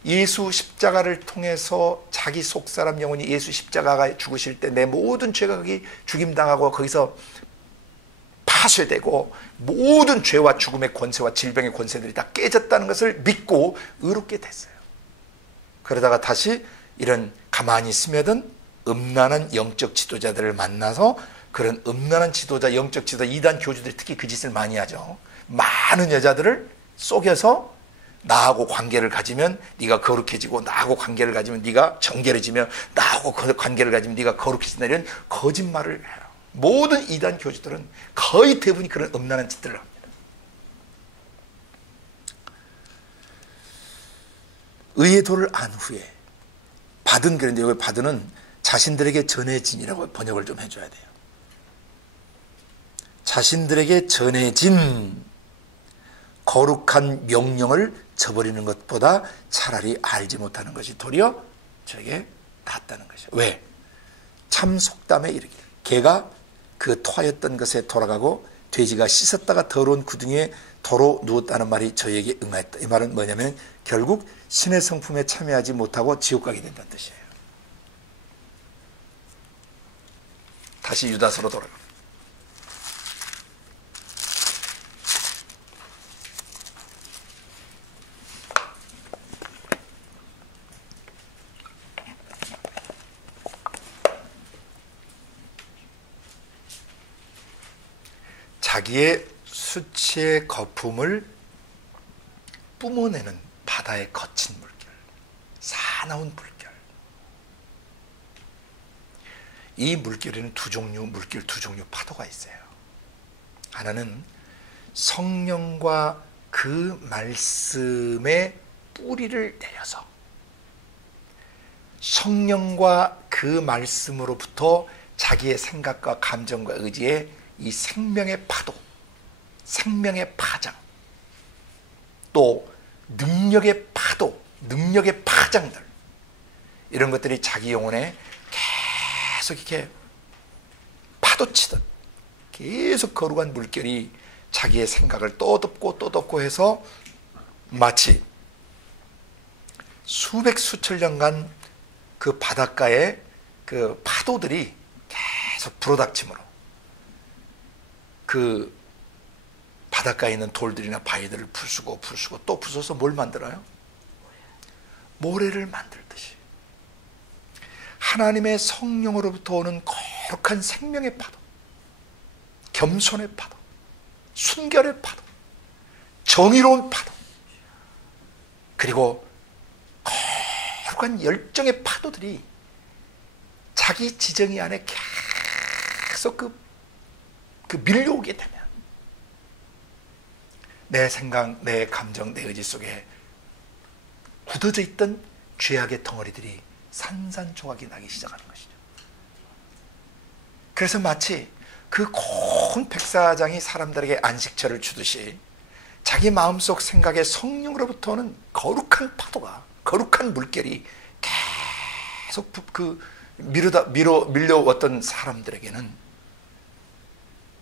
예수 십자가를 통해서 자기 속사람 영혼이 예수 십자가가 죽으실 때 내 모든 죄가 거기 죽임당하고 거기서 파쇄되고 모든 죄와 죽음의 권세와 질병의 권세들이 다 깨졌다는 것을 믿고 의롭게 됐어요. 그러다가 다시 이런 가만히 스며든 음란한 영적 지도자들을 만나서 그런 음란한 지도자, 영적 지도자, 이단 교주들이 특히 그 짓을 많이 하죠. 많은 여자들을 속여서 나하고 관계를 가지면 네가 거룩해지고 나하고 관계를 가지면 네가 정결해지며 나하고 관계를 가지면 네가 거룩해진다 이런 거짓말을 해요. 모든 이단 교주들은 거의 대부분이 그런 음란한 짓들을 합니다. 의의 도를 안 후에 받은, 그런데 여기 받은은 자신들에게 전해진이라고 번역을 좀 해줘야 돼요. 자신들에게 전해진 거룩한 명령을 저버리는 것보다 차라리 알지 못하는 것이 도리어 저에게 낫다는 것이죠. 왜? 참 속담에 이르기를 개가 그 토하였던 것에 돌아가고 돼지가 씻었다가 더러운 구덩이에 도로 누웠다는 말이 저에게 응하였다. 이 말은 뭐냐면 결국 신의 성품에 참여하지 못하고 지옥 가게 된다는 뜻이에요. 다시 유다서로 돌아가. 자기의 수치의 거품을 뿜어내는 바다의 거친 물결, 사나운 물결. 이 물결에는 물결 두 종류 파도가 있어요. 하나는 성령과 그 말씀의 뿌리를 내려서 성령과 그 말씀으로부터 자기의 생각과 감정과 의지에 이 생명의 파도, 생명의 파장, 또 능력의 파도, 능력의 파장들, 이런 것들이 자기 영혼에 계속 이렇게 파도치듯 계속 거룩한 물결이 자기의 생각을 떠덮고 떠덮고 해서 마치 수백 수천 년간 그 바닷가의 그 파도들이 계속 불어닥침으로 그 바닷가에 있는 돌들이나 바위들을 부수고 또 부숴서 뭘 만들어요? 모래를 만들듯이 하나님의 성령으로부터 오는 거룩한 생명의 파도, 겸손의 파도, 순결의 파도, 정의로운 파도, 그리고 거룩한 열정의 파도들이 자기 지정이 안에 계속 그 밀려오게 되면 내 생각, 내 감정, 내 의지 속에 굳어져 있던 죄악의 덩어리들이 산산조각이 나기 시작하는 것이죠. 그래서 마치 그 고운 백사장이 사람들에게 안식처를 주듯이 자기 마음속 생각에 성령으로부터 오는 거룩한 파도가, 거룩한 물결이 계속 밀려왔던 사람들에게는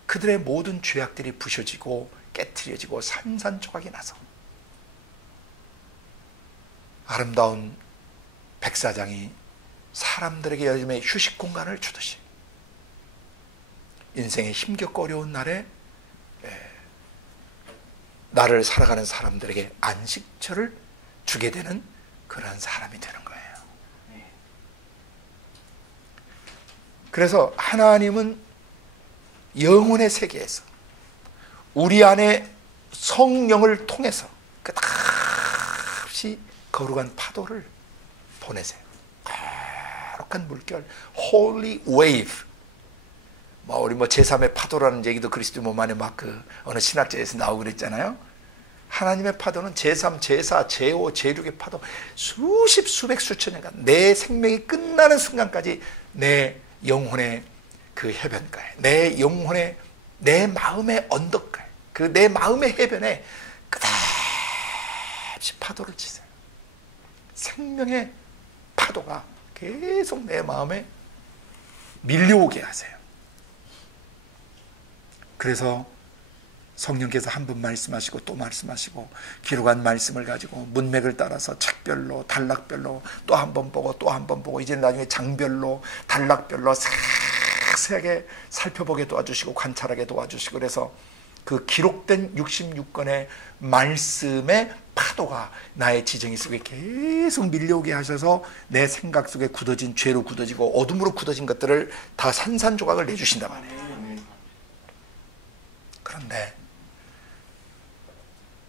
그들의 모든 죄악들이 부셔지고 깨트려지고 산산조각이 나서 아름다운 백사장이 사람들에게 요즘에 휴식 공간을 주듯이 인생의 힘겹고 어려운 날에 나를 살아가는 사람들에게 안식처를 주게 되는 그런 사람이 되는 거예요. 그래서 하나님은 영혼의 세계에서 우리 안에 성령을 통해서 끝없이 거룩한 파도를 보내세요. 거룩한 물결, holy wave. 우리 제3의 파도라는 얘기도 그리스도 몸 안에 어느 신학자에서 나오고 그랬잖아요. 하나님의 파도는 제3, 제4, 제5, 제6의 파도, 수백 수천 년간 내 생명이 끝나는 순간까지 내 영혼의 그 해변가에, 내 영혼의, 내 마음의 언덕가에, 그 내 마음의 해변에 끝없이 파도를 치세요. 생명의 파도가 계속 내 마음에 밀려오게 하세요. 그래서 성령께서 한 번 말씀하시고 또 말씀하시고 기록한 말씀을 가지고 문맥을 따라서 책별로 단락별로 또 한 번 보고 또 한 번 보고 이제 나중에 장별로 단락별로 세세하게 살펴보게 도와주시고 관찰하게 도와주시고 그래서 그 기록된 66권의 말씀의 파도가 나의 지정이 속에 계속 밀려오게 하셔서 내 생각 속에 굳어진 죄로 굳어지고 어둠으로 굳어진 것들을 다 산산조각을 내주신단 말이에요. 그런데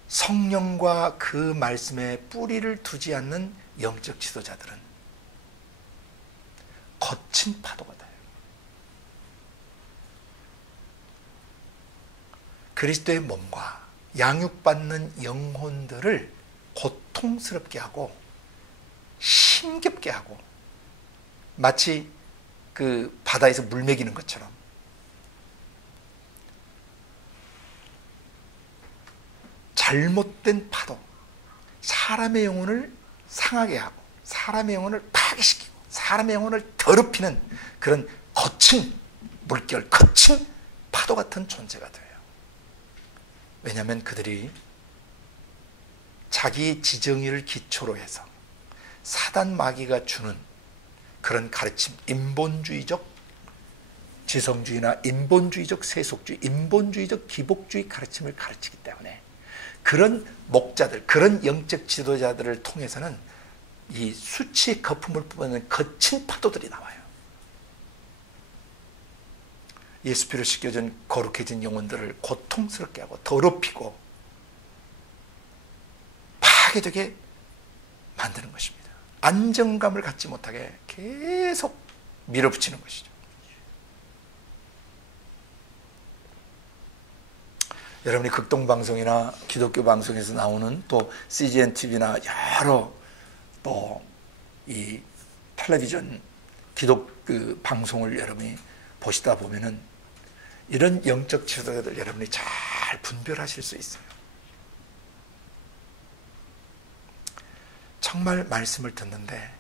성령과 그 말씀에 뿌리를 두지 않는 영적 지도자들은 거친 파도가 돼요. 그리스도의 몸과 양육받는 영혼들을 고통스럽게 하고 힘겹게 하고 마치 그 바다에서 물 먹이는 것처럼 잘못된 파도, 사람의 영혼을 상하게 하고 사람의 영혼을 파괴시키고 사람의 영혼을 더럽히는 그런 거친 물결, 거친 파도 같은 존재가 돼요. 왜냐하면 그들이 자기 지정의를 기초로 해서 사단 마귀가 주는 그런 가르침, 인본주의적 지성주의나 인본주의적 세속주의, 인본주의적 기복주의 가르침을 가르치기 때문에 그런 목자들, 그런 영적 지도자들을 통해서는 이 수치의 거품을 뿜어내는 거친 파도들이 나와요. 예수 피로 씻겨진 거룩해진 영혼들을 고통스럽게 하고 더럽히고 파괴되게 만드는 것입니다. 안정감을 갖지 못하게 계속 밀어붙이는 것이죠. 여러분이 극동방송이나 기독교 방송에서 나오는 또 CGN TV나 여러 또 이 텔레비전 기독 그 방송을 여러분이 보시다 보면은 이런 영적 지도자들 여러분이 잘 분별하실 수 있어요. 정말 말씀을 듣는데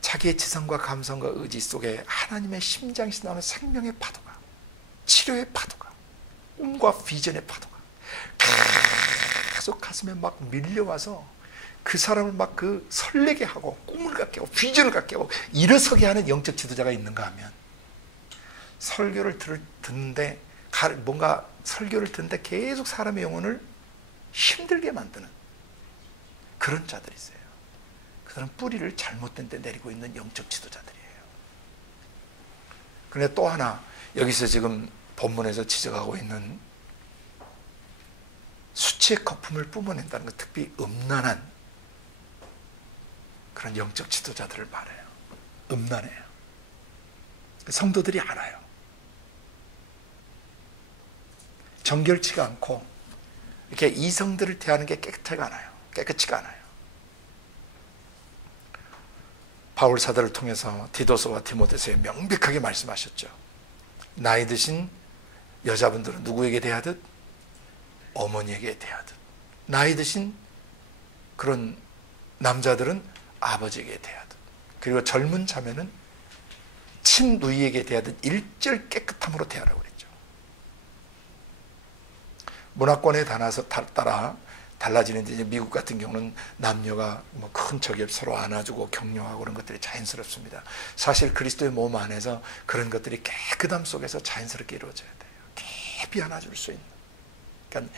자기의 지성과 감성과 의지 속에 하나님의 심장에서 나오는 생명의 파도가, 치료의 파도가, 꿈과 비전의 파도가 계속 가슴에 막 밀려와서 그 사람을 막 그 설레게 하고 꿈을 갖게 하고 비전을 갖게 하고 일어서게 하는 영적 지도자가 있는가 하면 설교를 듣는데 뭔가 설교를 듣는데 계속 사람의 영혼을 힘들게 만드는 그런 자들이 있어요. 그들은 뿌리를 잘못된 데 내리고 있는 영적 지도자들이에요. 그런데 또 하나 여기서 지금 본문에서 지적하고 있는 수치의 거품을 뿜어낸다는 것, 특히 음란한 그런 영적 지도자들을 말해요. 음란해요. 성도들이 알아요. 정결치가 않고 이렇게 이성들을 대하는 게 깨끗하지가 않아요. 깨끗치가 않아요. 바울 사도를 통해서 디도서와 디모데서에 명백하게 말씀하셨죠. 나이 드신 여자분들은 누구에게 대하듯? 어머니에게 대하듯. 나이 드신 그런 남자들은 아버지에게 대하듯. 그리고 젊은 자매는 친누이에게 대하듯 일절 깨끗함으로 대하라고 그랬죠. 문화권에 따라 달라지는 이제 미국 같은 경우는 남녀가 뭐 큰 척에 서로 안아주고 격려하고 그런 것들이 자연스럽습니다. 사실 그리스도의 몸 안에서 그런 것들이 깨끗함 속에서 자연스럽게 이루어져야 돼요. 깊이 안아줄 수 있는. 그러니까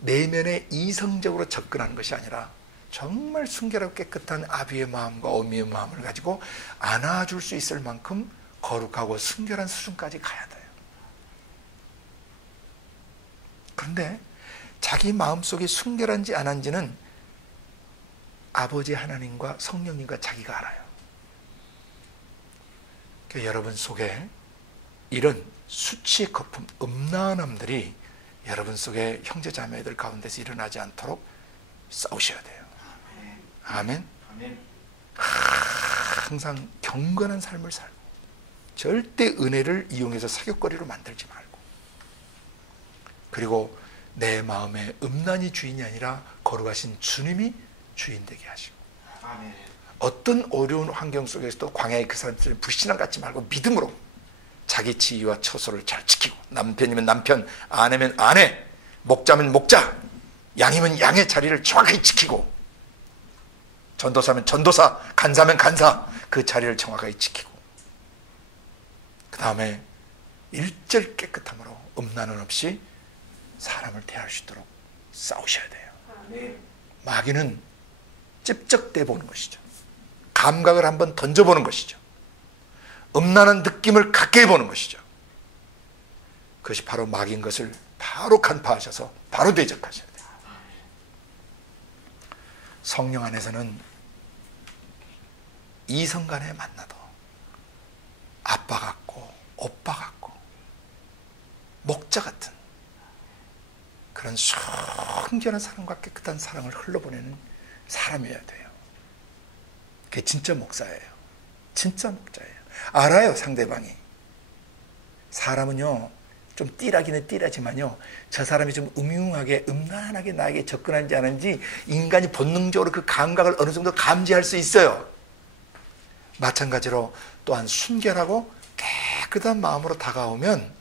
내면에 이성적으로 접근하는 것이 아니라 정말 순결하고 깨끗한 아비의 마음과 어미의 마음을 가지고 안아줄 수 있을 만큼 거룩하고 순결한 수준까지 가야 돼요. 그런데 자기 마음속이 순결한지 안 한지는 아버지 하나님과 성령님과 자기가 알아요. 그러니까 여러분 속에 이런 수치의 거품, 음란함들이 여러분 속에 형제자매들 가운데서 일어나지 않도록 싸우셔야 돼요. 아멘. 항상 경건한 삶을 살고 절대 은혜를 이용해서 사격거리로 만들지 말고, 그리고 내 마음에 음란이 주인이 아니라 거룩하신 주님이 주인 되게 하시고, 어떤 어려운 환경 속에서도 광야의 그 사람들은 불신앙 갖지 말고 믿음으로 자기 지위와 처소를 잘 지키고, 남편이면 남편, 아내면 아내, 목자면 목자, 양이면 양의 자리를 정확하게 지키고, 전도사면 전도사, 간사면 간사, 그 자리를 정확하게 지키고, 그 다음에 일절 깨끗함으로 음란은 없이 사람을 대할 수 있도록 싸우셔야 돼요. 마귀는 찝쩍대 보는 것이죠. 감각을 한번 던져보는 것이죠. 음란한 느낌을 갖게 해보는 것이죠. 그것이 바로 마귀인 것을 바로 간파하셔서 바로 대적하셔야 돼요. 성령 안에서는 이성 간에 만나도 아빠 같고 오빠 같고 목자 같은 그런 순결한 사랑과 깨끗한 사랑을 흘러보내는 사람이어야 돼요. 그게 진짜 목사예요. 진짜 목자예요. 알아요, 상대방이. 사람은요, 좀 띠라기는 띠라지만요, 저 사람이 좀 음흉하게, 음란하게 나에게 접근하지 않은지 인간이 본능적으로 그 감각을 어느 정도 감지할 수 있어요. 마찬가지로 또한 순결하고 깨끗한 마음으로 다가오면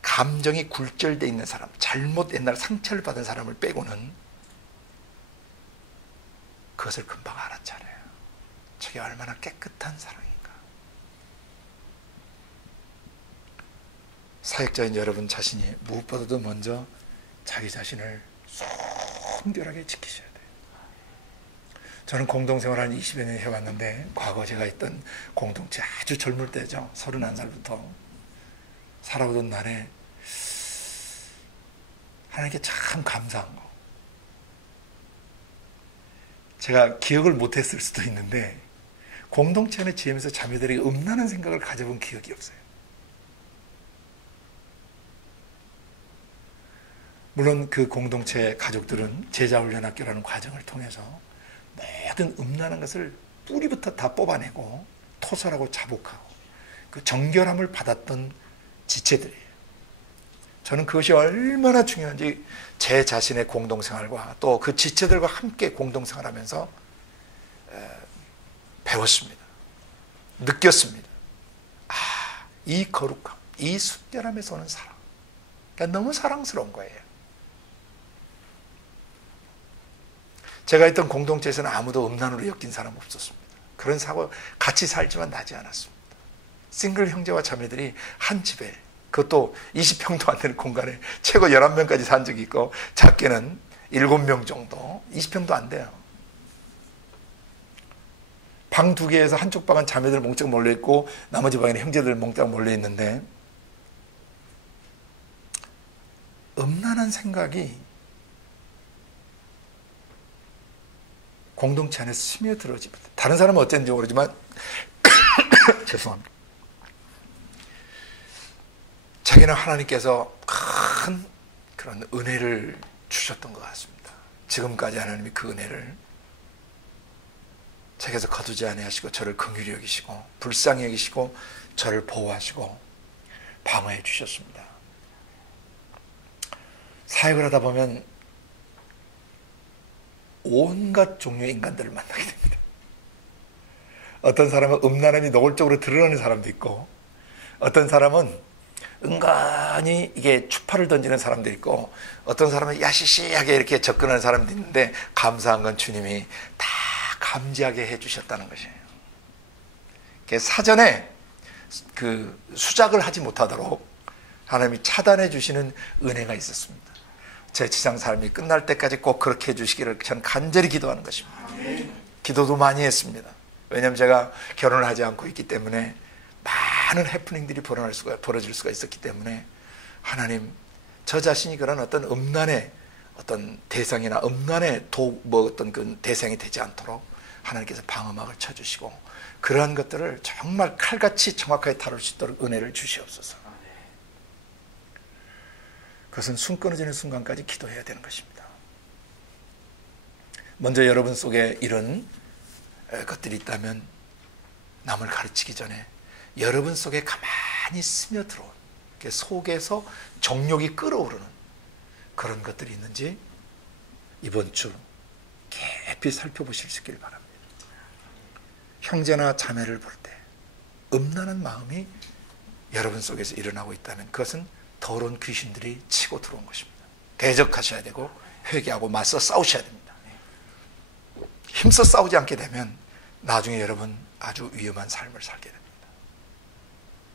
감정이 굴절되어 있는 사람, 잘못 옛날 상처를 받은 사람을 빼고는 그것을 금방 알아차려요. 저게 얼마나 깨끗한 사랑인가. 사역자인 여러분 자신이 무엇보다도 먼저 자기 자신을 순결하게 지키셔야 돼요. 저는 공동생활을 한 20여 년 해왔는데, 과거 제가 있던 공동체 아주 젊을 때죠. 31살부터 살아오던 날에 하나님께 참 감사한 거. 제가 기억을 못했을 수도 있는데, 공동체 안에 지으면서 자매들에게 음란한 생각을 가져본 기억이 없어요. 물론 그 공동체 가족들은 제자훈련학교라는 과정을 통해서 모든 음란한 것을 뿌리부터 다 뽑아내고 토설하고 자복하고 그 정결함을 받았던 지체들이에요. 저는 그것이 얼마나 중요한지 제 자신의 공동생활과 또 그 지체들과 함께 공동생활하면서 배웠습니다. 느꼈습니다. 이 거룩함, 이 순결함에서 오는 사랑. 그러니까 너무 사랑스러운 거예요. 제가 있던 공동체에서는 아무도 음란으로 엮인 사람 없었습니다. 그런 사고 같이 살지만 나지 않았습니다. 싱글 형제와 자매들이 한 집에, 그것도 20평도 안 되는 공간에 최고 11명까지 산 적이 있고, 작게는 7명 정도, 20평도 안 돼요. 방 2개에서 한쪽 방은 자매들 몽쩍 몰려있고 나머지 방에는 형제들 몽땅 몰려있는데, 음란한 생각이 공동체 안에 스며들어집니다. 다른 사람은 어땠는지 모르지만 죄송합니다. 자기는 하나님께서 큰 그런 은혜를 주셨던 것 같습니다. 지금까지 하나님이 그 은혜를 자기에서 거두지 아니하시고 저를 긍휼히 여기시고 불쌍히 여기시고 저를 보호하시고 방어해 주셨습니다. 사역을 하다 보면 온갖 종류의 인간들을 만나게 됩니다. 어떤 사람은 음란함이 노골적으로 드러나는 사람도 있고, 어떤 사람은 은근히 이게 추파를 던지는 사람도 있고, 어떤 사람은 야시시하게 이렇게 접근하는 사람도 있는데, 감사한 건 주님이 다 감지하게 해주셨다는 것이에요. 사전에 그 수작을 하지 못하도록 하나님이 차단해 주시는 은혜가 있었습니다. 제 지상 삶이 끝날 때까지 꼭 그렇게 해주시기를 저는 간절히 기도하는 것입니다. 기도도 많이 했습니다. 왜냐하면 제가 결혼을 하지 않고 있기 때문에 많은 해프닝들이 벌어질 수가 있었기 때문에, 하나님, 저 자신이 그런 어떤 음란의 어떤 대상이나 음란의 어떤 그 대상이 되지 않도록 하나님께서 방어막을 쳐주시고, 그러한 것들을 정말 칼같이 정확하게 다룰 수 있도록 은혜를 주시옵소서. 그것은 숨 끊어지는 순간까지 기도해야 되는 것입니다. 먼저 여러분 속에 이런 것들이 있다면 남을 가르치기 전에 여러분 속에 가만히 스며들어온, 속에서 정욕이 끓어오르는 그런 것들이 있는지 이번 주 깊이 살펴보실 수 있기를 바랍니다. 형제나 자매를 볼 때 음란한 마음이 여러분 속에서 일어나고 있다면 그것은 더러운 귀신들이 치고 들어온 것입니다. 대적하셔야 되고 회개하고 맞서 싸우셔야 됩니다. 힘써 싸우지 않게 되면 나중에 여러분 아주 위험한 삶을 살게 됩니다.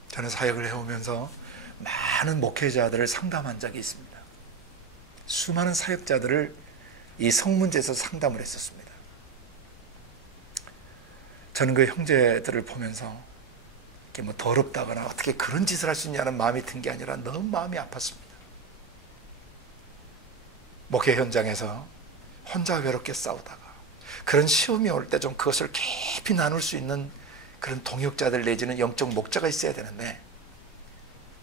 저는 사역을 해오면서 많은 목회자들을 상담한 적이 있습니다. 수많은 사역자들을 이 성문제에서 상담을 했었습니다. 저는 그 형제들을 보면서 뭐 더럽다거나 어떻게 그런 짓을 할 수 있냐는 마음이 든 게 아니라 너무 마음이 아팠습니다. 목회 현장에서 혼자 외롭게 싸우다가 그런 시험이 올 때 좀 그것을 깊이 나눌 수 있는 그런 동역자들 내지는 영적 목자가 있어야 되는데,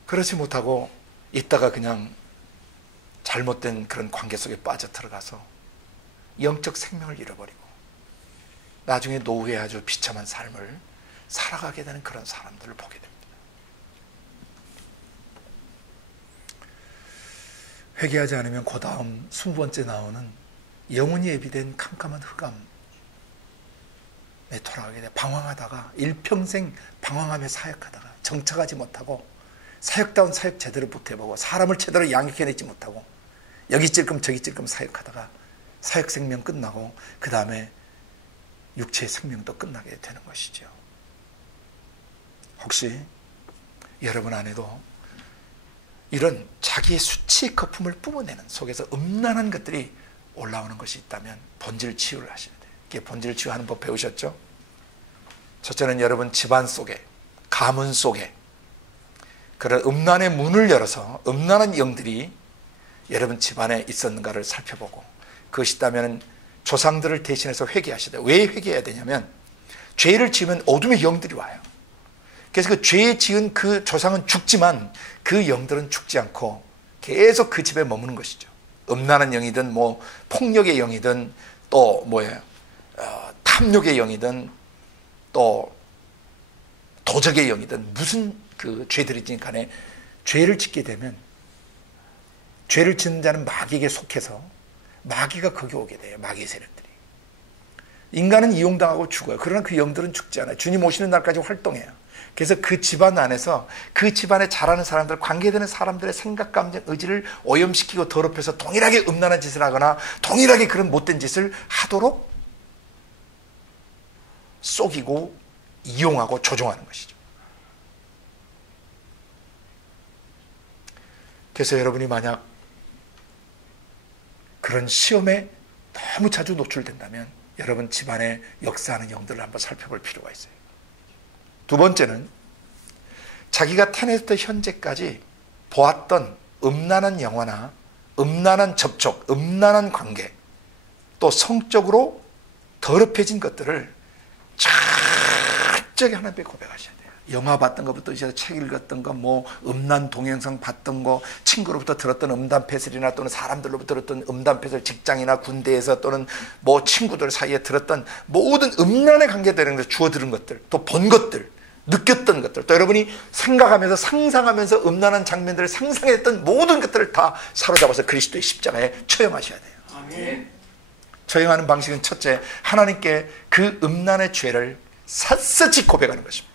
그렇지 못하고 있다가 그냥 잘못된 그런 관계 속에 빠져 들어가서 영적 생명을 잃어버리고 나중에 노후에 아주 비참한 삶을 살아가게 되는 그런 사람들을 보게 됩니다. 회개하지 않으면 그 다음 20번째 나오는 영원히 예비된 캄캄한 흑암에 돌아가게 돼. 방황하다가 일평생 방황하며 사역하다가 정착하지 못하고 사역다운 사역 제대로 못해보고 사람을 제대로 양육해내지 못하고 여기 찔끔 저기 찔끔 사역하다가 사역 생명 끝나고 그 다음에 육체의 생명도 끝나게 되는 것이죠. 혹시 여러분 안에도 이런 자기의 수치의 거품을 뿜어내는 속에서 음란한 것들이 올라오는 것이 있다면 본질 치유를 하셔야 돼요. 이게 본질 치유하는 법 배우셨죠? 첫째는 여러분 집안 속에, 가문 속에 그런 음란의 문을 열어서 음란한 영들이 여러분 집안에 있었는가를 살펴보고, 그것이 있다면 조상들을 대신해서 회개하셔야 돼요. 왜 회개해야 되냐면 죄를 지으면 어둠의 영들이 와요. 그래서 그 죄 지은 그 조상은 죽지만 그 영들은 죽지 않고 계속 그 집에 머무는 것이죠. 음란한 영이든 뭐 폭력의 영이든 또 탐욕의 영이든 또 도적의 영이든 무슨 그 죄들이든 간에 죄를 짓게 되면 죄를 짓는 자는 마귀에게 속해서 마귀가 거기 오게 돼요. 마귀의 세력들이. 인간은 이용당하고 죽어요. 그러나 그 영들은 죽지 않아요. 주님 오시는 날까지 활동해요. 그래서 그 집안 안에서 그 집안에 자라는 사람들, 관계되는 사람들의 생각, 감정, 의지를 오염시키고 더럽혀서 동일하게 음란한 짓을 하거나 동일하게 그런 못된 짓을 하도록 속이고 이용하고 조종하는 것이죠. 그래서 여러분이 만약 그런 시험에 너무 자주 노출된다면 여러분 집안에 역사하는 영들을 한번 살펴볼 필요가 있어요. 두 번째는 자기가 태어나서 현재까지 보았던 음란한 영화나 음란한 접촉, 음란한 관계, 또 성적으로 더럽혀진 것들을 철저히 하나님께 고백하셔야 돼요. 영화 봤던 것부터 시작해서 책 읽었던 거, 뭐 음란 동영상 봤던 거, 친구로부터 들었던 음담패설이나 또는 사람들로부터 들었던 음담패설, 직장이나 군대에서 또는 뭐 친구들 사이에 들었던 모든 음란에 관계되는 것을 주워 들은 것들, 또 본 것들, 느꼈던 것들, 또 여러분이 생각하면서 상상하면서 음란한 장면들을 상상했던 모든 것들을 다 사로잡아서 그리스도의 십자가에 처형하셔야 돼요. 아멘. 처형하는 방식은 첫째, 하나님께 그 음란의 죄를 샅샅이 고백하는 것입니다.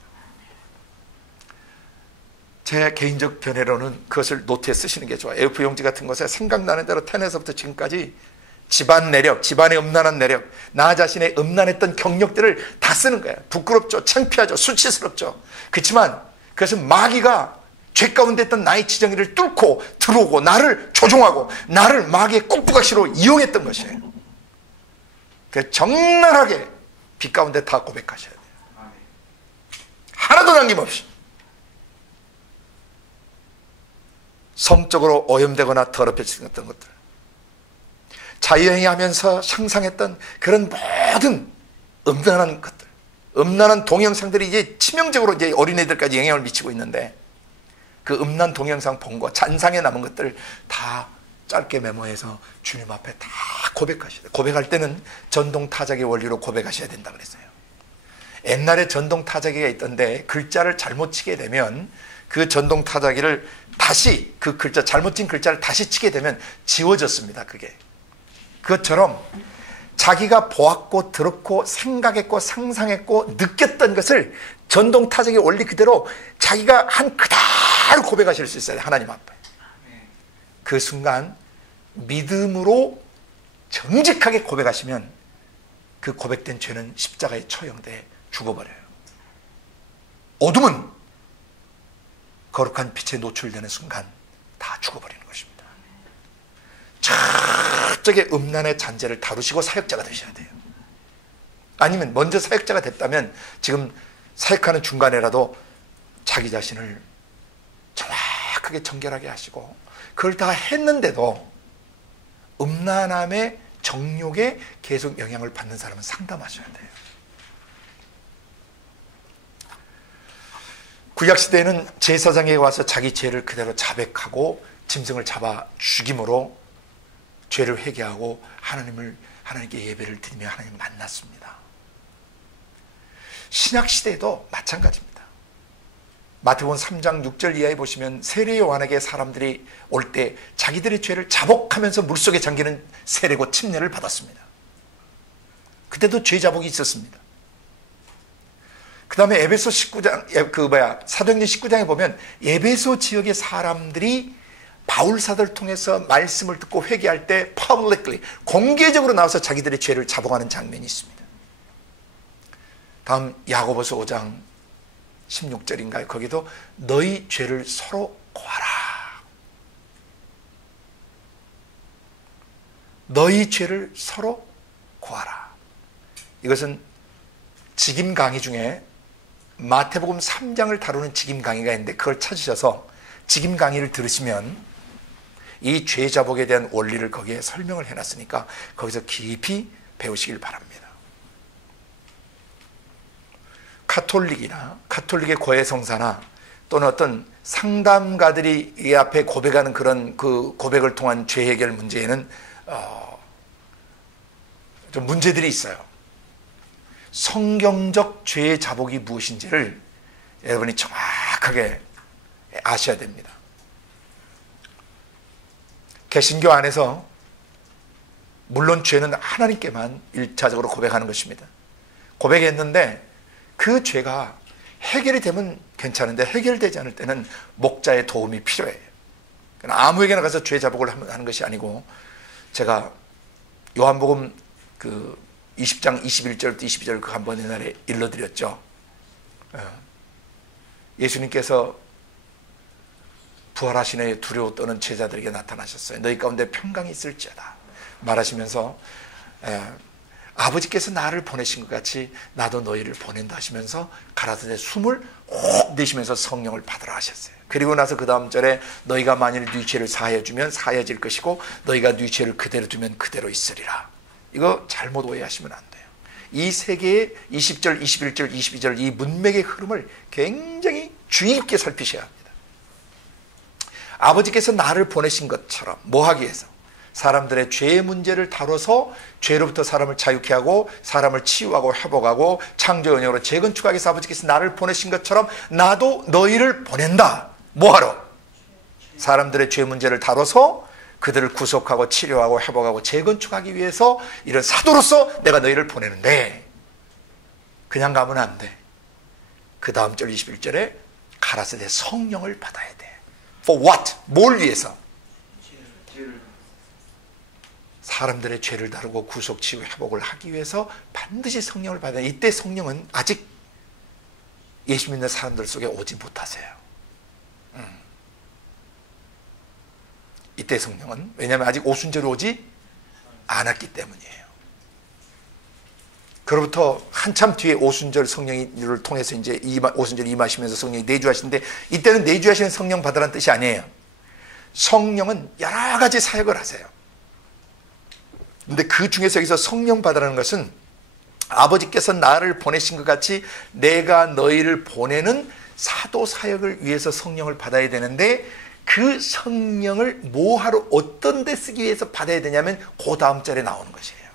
제 개인적 견해로는 그것을 노트에 쓰시는 게 좋아요. A4 용지 같은 것에 생각나는 대로 태어나서부터 지금까지 집안 내력, 집안의 음란한 내력, 나 자신의 음란했던 경력들을 다 쓰는 거예요. 부끄럽죠, 창피하죠, 수치스럽죠. 그렇지만 그것은 마귀가 죄 가운데 있던 나의 지정의를 뚫고 들어오고 나를 조종하고 나를 마귀의 꾹부각시로 이용했던 것이에요. 그래서 적나라하게 빛 가운데 다 고백하셔야 돼요. 하나도 남김없이. 성적으로 오염되거나 더럽혀졌던 것들, 자유행위하면서 상상했던 그런 모든 음란한 것들, 음란한 동영상들이 이제 치명적으로 이제 어린애들까지 영향을 미치고 있는데, 그 음란 동영상 본 거, 잔상에 남은 것들 다 짧게 메모해서 주님 앞에 다 고백하셔야 돼요. 고백할 때는 전동 타자기 원리로 고백하셔야 된다 그랬어요. 옛날에 전동 타자기가 있던데 글자를 잘못 치게 되면 그 전동 타자기를 다시 그 글자, 잘못 친 글자를 다시 치게 되면 지워졌습니다. 그것처럼 자기가 보았고 들었고 생각했고 상상했고 느꼈던 것을 전동 타자기 원리 그대로 자기가 한 그대로 고백하실 수 있어요. 하나님 앞에. 그 순간 믿음으로 정직하게 고백하시면 그 고백된 죄는 십자가에 처형돼 죽어버려요. 어둠은 거룩한 빛에 노출되는 순간 다 죽어버리는 것입니다. 철저하게 음란의 잔재를 다루시고 사역자가 되셔야 돼요. 아니면 먼저 사역자가 됐다면 지금 사역하는 중간에라도 자기 자신을 정확하게 정결하게 하시고, 그걸 다 했는데도 음란함의 정욕에 계속 영향을 받는 사람은 상담하셔야 돼요. 구약시대에는 제사장에게 와서 자기 죄를 그대로 자백하고 짐승을 잡아 죽임으로 죄를 회개하고 하나님을 하나님께 예배를 드리며 하나님을 만났습니다. 신약시대에도 마찬가지입니다. 마태복음 3장 6절 이하에 보시면 세례 요한에게 사람들이 올 때 자기들의 죄를 자복하면서 물속에 잠기는 세례고 침례를 받았습니다. 그때도 죄 자복이 있었습니다. 그 다음에 에베소 19장, 사도행전 19장에 보면 에베소 지역의 사람들이 바울 사도를 통해서 말씀을 듣고 회개할 때 publicly, 공개적으로 나와서 자기들의 죄를 자복하는 장면이 있습니다. 다음 야고보서 5장 16절인가요? 거기도 너희 죄를 서로 고하라. 너희 죄를 서로 고하라. 이것은 직임 강의 중에 마태복음 3장을 다루는 직임 강의가 있는데 그걸 찾으셔서 직임 강의를 들으시면 이 죄 자복에 대한 원리를 거기에 설명을 해놨으니까 거기서 깊이 배우시길 바랍니다. 카톨릭의 고해성사나 또는 어떤 상담가들이 이 앞에 고백하는 그런 그 고백을 통한 죄 해결 문제에는 좀 문제들이 있어요. 성경적 죄의 자복이 무엇인지를 여러분이 정확하게 아셔야 됩니다. 개신교 안에서 물론 죄는 하나님께만 1차적으로 고백하는 것입니다. 고백했는데 그 죄가 해결이 되면 괜찮은데 해결되지 않을 때는 목자의 도움이 필요해요. 아무에게나 가서 죄 자복을 하는 것이 아니고, 제가 요한복음 그 20장 21절부터 22절 그 한번 옛날에 일러드렸죠. 예수님께서 부활하신 후에 두려워 떠는 제자들에게 나타나셨어요. 너희 가운데 평강이 있을지어다 말하시면서 아버지께서 나를 보내신 것 같이 나도 너희를 보낸다 하시면서 가라사대 숨을 혹 내쉬면서 성령을 받으라 하셨어요. 그리고 나서 그 다음 절에 너희가 만일 네 죄를 사하여 주면 사하여질 것이고 너희가 네 죄를 그대로 두면 그대로 있으리라. 이거 잘못 오해하시면 안 돼요. 이 세 개의 20절, 21절, 22절 이 문맥의 흐름을 굉장히 주의 깊게 살피셔야 합니다. 아버지께서 나를 보내신 것처럼 뭐 하기 위해서? 사람들의 죄의 문제를 다뤄서 죄로부터 사람을 자유케 하고 사람을 치유하고 회복하고 창조 은혜로 재건축하기 위해서 아버지께서 나를 보내신 것처럼 나도 너희를 보낸다. 뭐하러? 사람들의 죄 문제를 다뤄서 그들을 구속하고 치료하고 회복하고 재건축하기 위해서 이런 사도로서 내가 너희를 보내는데 그냥 가면 안 돼. 그 다음 절 21절에 가라사대 성령을 받아야 돼. For what? 뭘 위해서? 사람들의 죄를 다루고 구속, 치유, 회복을 하기 위해서 반드시 성령을 받아야 돼. 이때 성령은 아직 예수 믿는 사람들 속에 오지 못하세요. 이때 성령은 왜냐하면 아직 오순절이 오지 않았기 때문이에요. 그로부터 한참 뒤에 오순절 성령을 통해서 이제 오순절 임하시면서 성령이 내주하시는데 이때는 내주하시는 성령 받으라는 뜻이 아니에요. 성령은 여러 가지 사역을 하세요. 근데 그 중에서 여기서 성령 받으라는 것은 아버지께서 나를 보내신 것 같이 내가 너희를 보내는 사도 사역을 위해서 성령을 받아야 되는데 그 성령을 뭐하러 어떤 데 쓰기 위해서 받아야 되냐면 그 다음 절에 나오는 것이에요.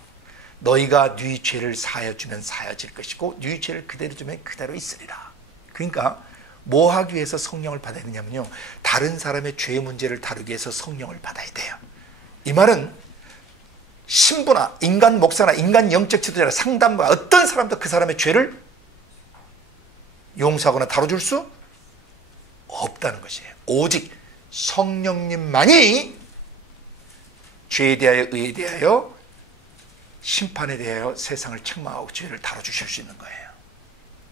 너희가 네 죄를 사하여 주면 사하여질 것이고 네 죄를 그대로 주면 그대로 있으리라. 그러니까 뭐 하기 위해서 성령을 받아야 되냐면요, 다른 사람의 죄 문제를 다루기 위해서 성령을 받아야 돼요. 이 말은 신부나 인간 목사나 인간 영적 지도자나 상담가 어떤 사람도 그 사람의 죄를 용서하거나 다뤄줄 수 없다는 것이에요. 오직 성령님만이 죄에 대하여 의에 대하여 심판에 대하여 세상을 책망하고 죄를 다뤄주실 수 있는 거예요.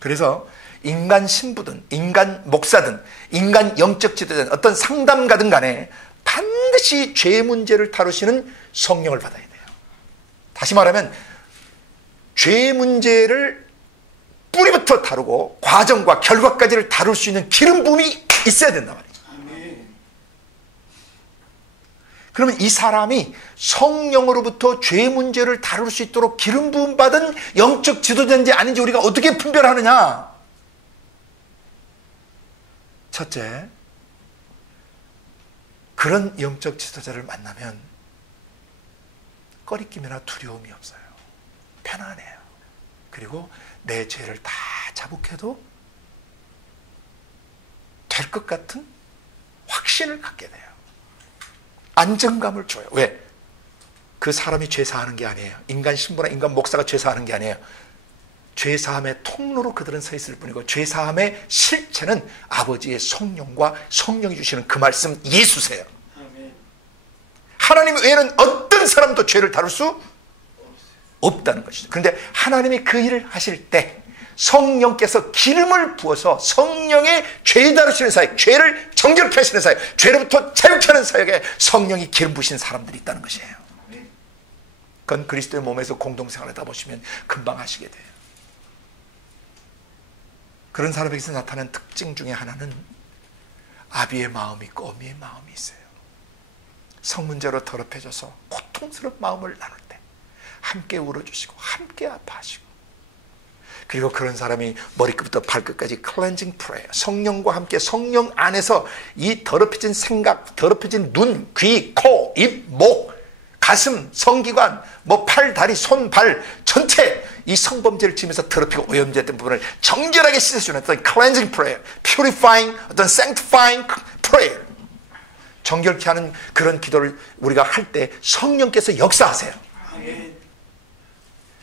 그래서 인간 신부든 인간 목사든 인간 영적 지도자든 어떤 상담가든 간에 반드시 죄 문제를 다루시는 성령을 받아야 돼요. 다시 말하면 죄 문제를 뿌리부터 다루고 과정과 결과까지를 다룰 수 있는 기름 부음이 있어야 된단 말이에요. 그러면 이 사람이 성령으로부터 죄 문제를 다룰 수 있도록 기름 부음 받은 영적 지도자인지 아닌지 우리가 어떻게 분별하느냐? 첫째, 그런 영적 지도자를 만나면 꺼리낌이나 두려움이 없어요. 편안해요. 그리고 내 죄를 다 자복해도 될 것 같은 확신을 갖게 돼요. 안정감을 줘요. 왜? 그 사람이 죄사하는 게 아니에요. 인간 신부나 인간 목사가 죄사하는 게 아니에요. 죄사함의 통로로 그들은 서 있을 뿐이고, 죄사함의 실체는 아버지의 성령과 성령이 주시는 그 말씀 예수세요. 하나님 외에는 어떤 사람도 죄를 다룰 수 없다는 것이죠. 그런데 하나님이 그 일을 하실 때 성령께서 기름을 부어서 성령의 죄 다루시는 사역, 죄를 정결케 하시는 사역, 죄로부터 자유케 하는 사역에 성령이 기름 부으신 사람들이 있다는 것이에요. 그건 그리스도의 몸에서 공동생활을 하다 보시면 금방 하시게 돼요. 그런 사람에게서 나타나는 특징 중에 하나는 아비의 마음이 있고 어미의 마음이 있어요. 성문제로 더럽혀져서 고통스러운 마음을 나눌 때 함께 울어주시고 함께 아파하시고, 그리고 그런 사람이 머리끝부터 발끝까지 클렌징 프레이어, 성령과 함께 성령 안에서 이 더럽혀진 생각, 더럽혀진 눈, 귀, 코, 입, 목, 가슴, 성기관, 팔, 다리, 손, 발 전체 이 성범죄를 지으면서 더럽히고 오염됐던 부분을 정결하게 씻어주는 어떤 클렌징 프레이어, 퓨리파잉, 어떤 sanctifying prayer, 정결케 하는 그런 기도를 우리가 할 때 성령께서 역사하세요.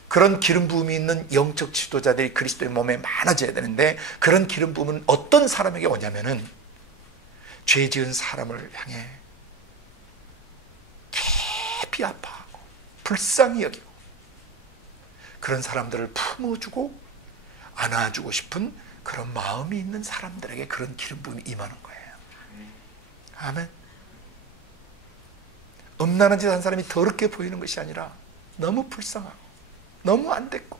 그런 기름 부음이 있는 영적 지도자들이 그리스도의 몸에 많아져야 되는데, 그런 기름 부음은 어떤 사람에게 오냐면은 죄 지은 사람을 향해 깊이 아파하고 불쌍히 여기고 그런 사람들을 품어주고 안아주고 싶은 그런 마음이 있는 사람들에게 그런 기름 부음이 임하는 거예요. 아멘. 음란한 짓 한 사람이 더럽게 보이는 것이 아니라 너무 불쌍하고 너무 안 됐고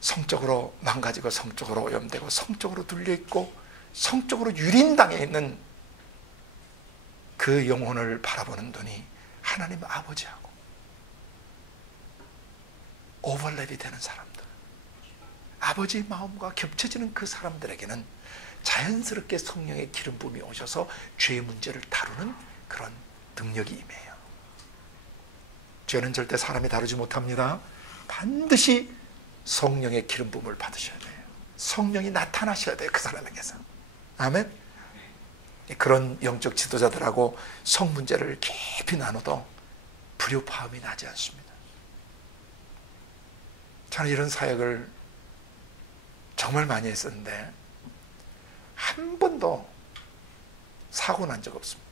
성적으로 망가지고 성적으로 오염되고 성적으로 눌려있고 성적으로 유린당해 있는 그 영혼을 바라보는 눈이 하나님 아버지하고 오버랩이 되는 사람들, 아버지의 마음과 겹쳐지는 그 사람들에게는 자연스럽게 성령의 기름 부음이 오셔서 죄의 문제를 다루는 그런 능력이 임해요. 죄는 절대 사람이 다루지 못합니다. 반드시 성령의 기름 부음을 받으셔야 돼요. 성령이 나타나셔야 돼요, 그 사람에게서. 아멘. 그런 영적 지도자들하고 성 문제를 깊이 나눠도 불효파음이 나지 않습니다. 저는 이런 사역을 정말 많이 했었는데 한 번도 사고 난 적 없습니다.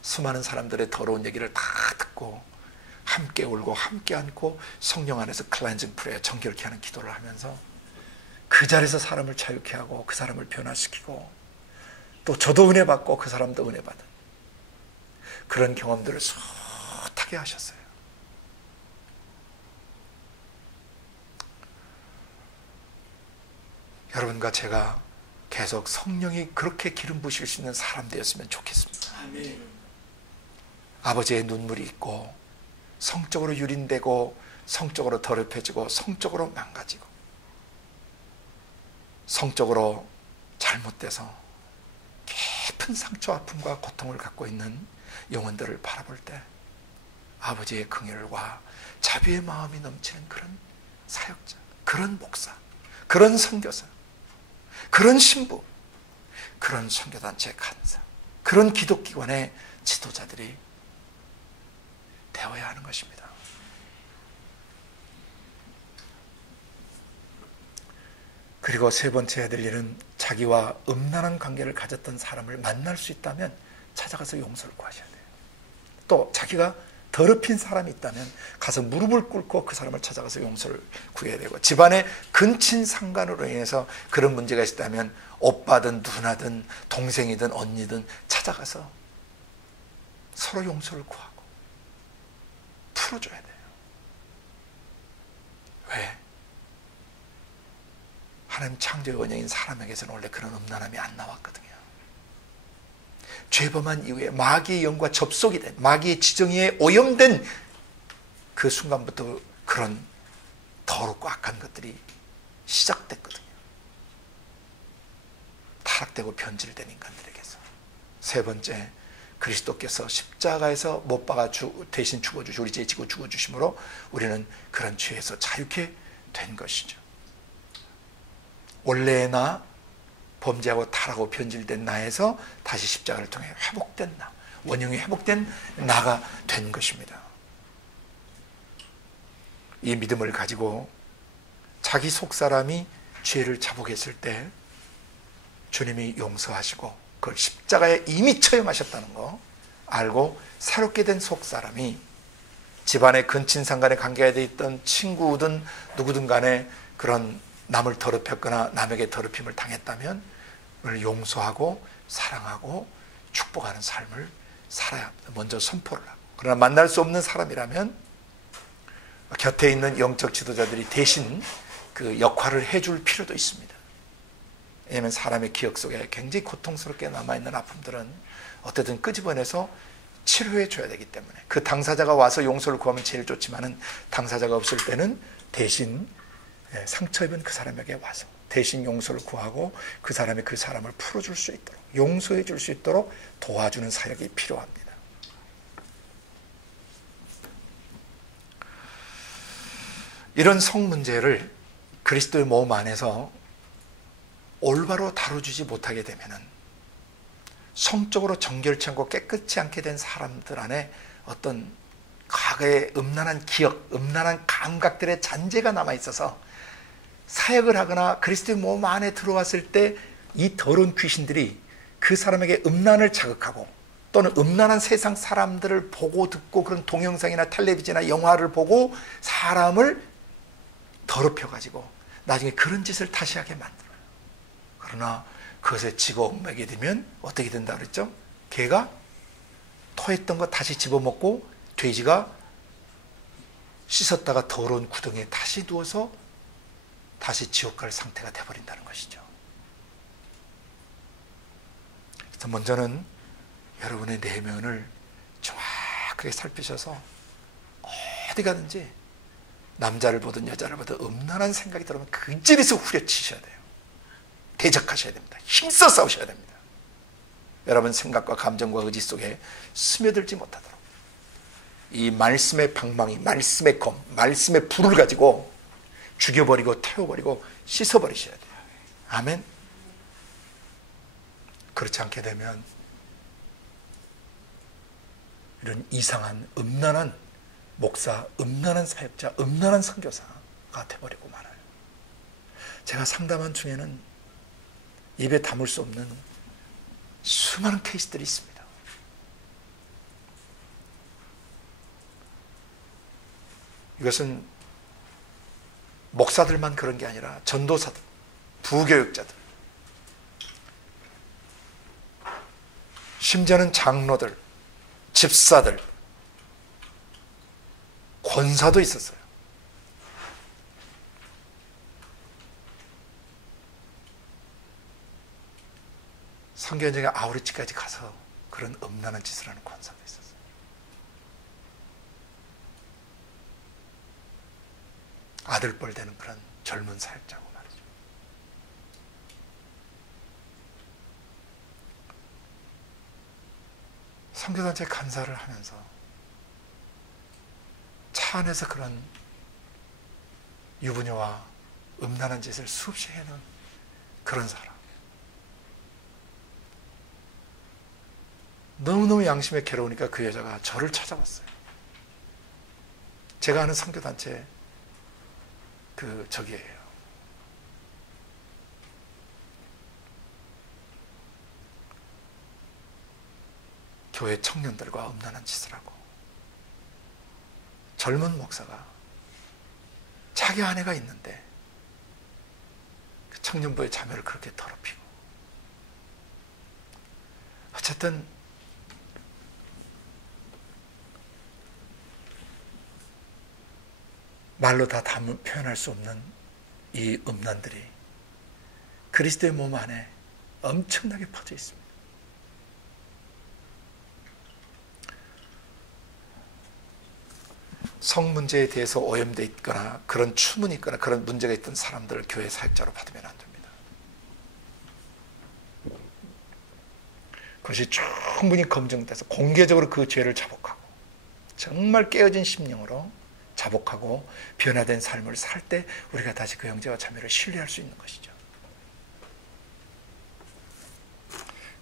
수많은 사람들의 더러운 얘기를 다 듣고 함께 울고 함께 안고 성령 안에서 클렌징 프레이어, 정결케 하는 기도를 하면서 그 자리에서 사람을 자유케 하고 그 사람을 변화시키고 또 저도 은혜 받고 그 사람도 은혜 받은 그런 경험들을 숱하게 하셨어요. 여러분과 제가 계속 성령이 그렇게 기름 부으실 수 있는 사람 되었으면 좋겠습니다. 아멘. 아버지의 눈물이 있고 성적으로 유린되고 성적으로 더럽혀지고 성적으로 망가지고 성적으로 잘못돼서 깊은 상처, 아픔과 고통을 갖고 있는 영혼들을 바라볼 때 아버지의 긍휼과 자비의 마음이 넘치는 그런 사역자, 그런 목사, 그런 선교사, 그런 신부, 그런 선교단체 간사, 그런 기독기관의 지도자들이 되어야 하는 것입니다. 그리고 세 번째 해야 될 일은 자기와 음란한 관계를 가졌던 사람을 만날 수 있다면 찾아가서 용서를 구하셔야 돼요. 또 자기가 더럽힌 사람이 있다면 가서 무릎을 꿇고 그 사람을 찾아가서 용서를 구해야 되고, 집안의 근친 상간으로 인해서 그런 문제가 있다면 오빠든 누나든 동생이든 언니든 찾아가서 서로 용서를 구하고 풀어줘야 돼요. 왜? 하나님 창조의 원형인 사람에게서는 원래 그런 음란함이 안 나왔거든요. 죄범한 이후에 마귀의 영과 접속이 된, 마귀의 지정에 오염된 그 순간부터 그런 더럽고 악한 것들이 시작됐거든요. 타락되고 변질된 인간들에게서 세 번째, 그리스도께서 십자가에서 못 박아 대신 죽어주시고 우리 죄 지고 죽어주심으로 우리는 그런 죄에서 자유케 된 것이죠. 원래의 나, 범죄하고 타락하고 변질된 나에서 다시 십자가를 통해 회복된 나, 원형이 회복된 나가 된 것입니다. 이 믿음을 가지고 자기 속사람이 죄를 자복했을 때 주님이 용서하시고 그걸 십자가에 이미 처형하셨다는 거 알고 새롭게 된 속사람이 집안의 근친상 간에 관계가 되어 있던 친구든 누구든 간에 그런 남을 더럽혔거나 남에게 더럽힘을 당했다면 그걸 용서하고 사랑하고 축복하는 삶을 살아야 합니다. 먼저 선포를 하고. 그러나 만날 수 없는 사람이라면 곁에 있는 영적 지도자들이 대신 그 역할을 해줄 필요도 있습니다. 왜냐하면 사람의 기억 속에 굉장히 고통스럽게 남아있는 아픔들은 어떻게든 끄집어내서 치료해 줘야 되기 때문에 그 당사자가 와서 용서를 구하면 제일 좋지만은 당사자가 없을 때는 대신 상처 입은 그 사람에게 와서 대신 용서를 구하고 그 사람이 그 사람을 풀어줄 수 있도록 용서해 줄 수 있도록 도와주는 사역이 필요합니다. 이런 성 문제를 그리스도의 몸 안에서 올바로 다뤄주지 못하게 되면은 성적으로 정결치 않고 깨끗이 않게 된 사람들 안에 어떤 과거의 음란한 기억, 음란한 감각들의 잔재가 남아있어서 사역을 하거나 그리스도의 몸 안에 들어왔을 때 이 더러운 귀신들이 그 사람에게 음란을 자극하고 또는 음란한 세상 사람들을 보고 듣고 그런 동영상이나 텔레비전이나 영화를 보고 사람을 더럽혀가지고 나중에 그런 짓을 다시 하게 만들어요. 그러나 그것에 집어먹게 되면 어떻게 된다 그랬죠? 개가 토했던 거 다시 집어먹고 돼지가 씻었다가 더러운 구덩이에 다시 누워서 다시 지옥 갈 상태가 되어버린다는 것이죠. 그래서 먼저는 여러분의 내면을 정확하게 살피셔서 어디 가든지 남자를 보든 여자를 보든 음란한 생각이 들어오면 그 자리에서 후려치셔야 돼요. 대적하셔야 됩니다. 힘써 싸우셔야 됩니다. 여러분 생각과 감정과 의지 속에 스며들지 못하도록 이 말씀의 방망이, 말씀의 검, 말씀의 불을 가지고 죽여버리고 태워버리고 씻어버리셔야 돼요. 아멘. 그렇지 않게 되면 이런 이상한 음란한 목사, 음란한 사역자, 음란한 선교사가 돼버리고 말아요. 제가 상담한 중에는 입에 담을 수 없는 수많은 케이스들이 있습니다. 이것은 목사들만 그런 게 아니라 전도사들, 부교육자들, 심지어는 장로들, 집사들, 권사도 있었어요. 선교 현장에 아우리치까지 가서 그런 음란한 짓을 하는 권사도 있었어요. 아들뻘 되는 그런 젊은 사역자고 말이죠. 선교단체 간사를 하면서 차 안에서 그런 유부녀와 음란한 짓을 수없이 해놓은 그런 사람. 너무너무 양심에 괴로우니까 그 여자가 저를 찾아왔어요. 제가 아는 선교단체 저기예요. 교회 청년들과 음란한 짓을 하고 젊은 목사가 자기 아내가 있는데 그 청년부의 자매를 그렇게 더럽히고 어쨌든 말로 다 표현할 수 없는 이 음란들이 그리스도의 몸 안에 엄청나게 퍼져 있습니다. 성 문제에 대해서 오염되어 있거나 그런 추문이 있거나 그런 문제가 있던 사람들을 교회 사역자로 받으면 안 됩니다. 그것이 충분히 검증돼서 공개적으로 그 죄를 자복하고 정말 깨어진 심령으로 자복하고 변화된 삶을 살 때 우리가 다시 그 형제와 자매를 신뢰할 수 있는 것이죠.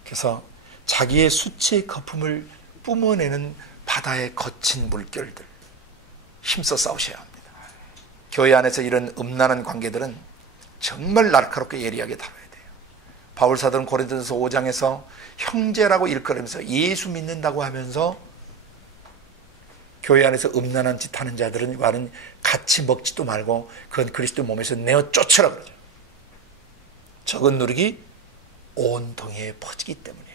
그래서 자기의 수치의 거품을 뿜어내는 바다의 거친 물결들 힘써 싸우셔야 합니다. 교회 안에서 이런 음란한 관계들은 정말 날카롭게 예리하게 다뤄야 돼요. 바울 사도는 고린도전서 5장에서 형제라고 일컬으면서 예수 믿는다고 하면서 교회 안에서 음란한 짓 하는 자들과는 같이 먹지도 말고 그건 그리스도 몸에서 내어 쫓으라 그러죠. 적은 누룩이 온 동해에 퍼지기 때문이에요.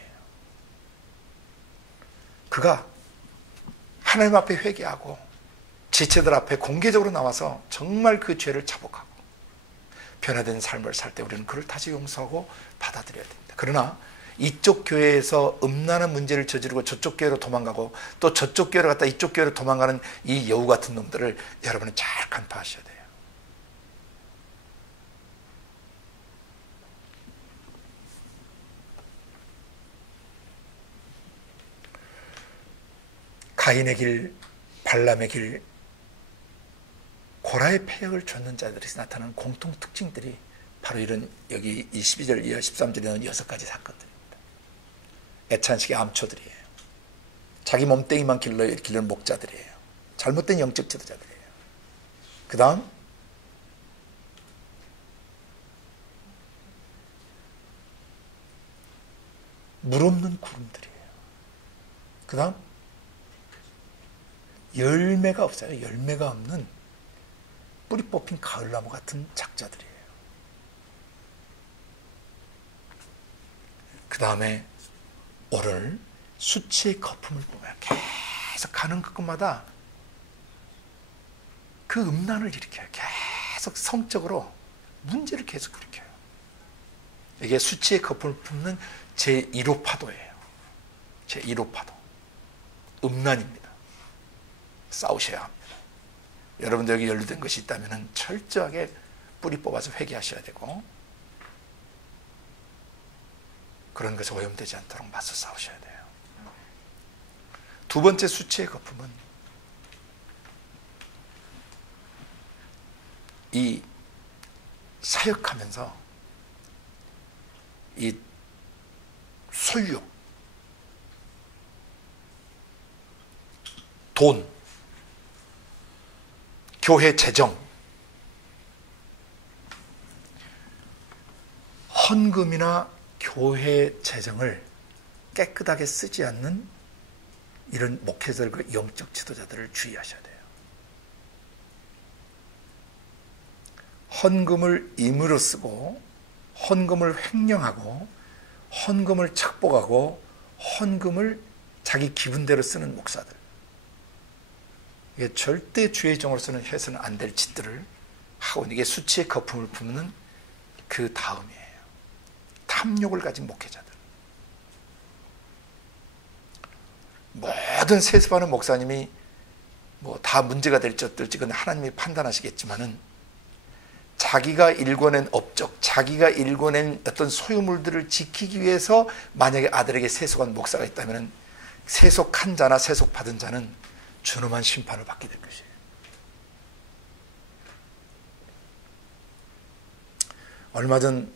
그가 하나님 앞에 회개하고 지체들 앞에 공개적으로 나와서 정말 그 죄를 자복하고 변화된 삶을 살 때 우리는 그를 다시 용서하고 받아들여야 됩니다. 그러나 이쪽 교회에서 음란한 문제를 저지르고 저쪽 교회로 도망가고 또 저쪽 교회로 갔다 이쪽 교회로 도망가는 이 여우 같은 놈들을 여러분은 잘 간파하셔야 돼요. 가인의 길, 발람의 길, 고라의 폐역을 좇는 자들이 나타나는 공통 특징들이 바로 이런 여기 이 12절 이하 13절에 나오는 6가지 사건들입니다. 애찬식의 암초들이에요. 자기 몸뚱이만 기르는 목자들이에요. 잘못된 영적 지도자들이에요. 그 다음 물 없는 구름들이에요. 그 다음 열매가 없어요. 열매가 없는 뿌리 뽑힌 가을나무 같은 작자들이에요. 그 다음에 오늘 수치의 거품을 보면 계속 가는 그곳마다 그 음란을 일으켜요. 계속 성적으로 문제를 계속 일으켜요. 이게 수치의 거품을 뿜는 제1호 파도예요. 제1호 파도. 음란입니다. 싸우셔야 합니다. 여러분들 여기 연루된 것이 있다면 철저하게 뿌리 뽑아서 회개하셔야 되고 그런 것에 오염되지 않도록 맞서 싸우셔야 돼요. 두 번째 수치의 거품은 이 사역하면서 이 소유욕, 돈, 교회 재정, 헌금이나 교회 재정을 깨끗하게 쓰지 않는 이런 목회자들과 영적 지도자들을 주의하셔야 돼요. 헌금을 임의로 쓰고 헌금을 횡령하고 헌금을 착복하고 헌금을 자기 기분대로 쓰는 목사들, 이게 절대 주의 종으로서는 해서는 안 될 짓들을 하고 이게 수치의 거품을 뿜는 그 다음이에요. 탐욕을 가진 목회자들. 모든 세습하는 목사님이 뭐 다 문제가 될지 어떨지 그건 하나님이 판단하시겠지만은 자기가 일궈낸 업적, 자기가 일궈낸 어떤 소유물들을 지키기 위해서 만약에 아들에게 세속한 목사가 있다면 세속한 자나 세속받은 자는 준엄한 심판을 받게 될 것이에요. 얼마 전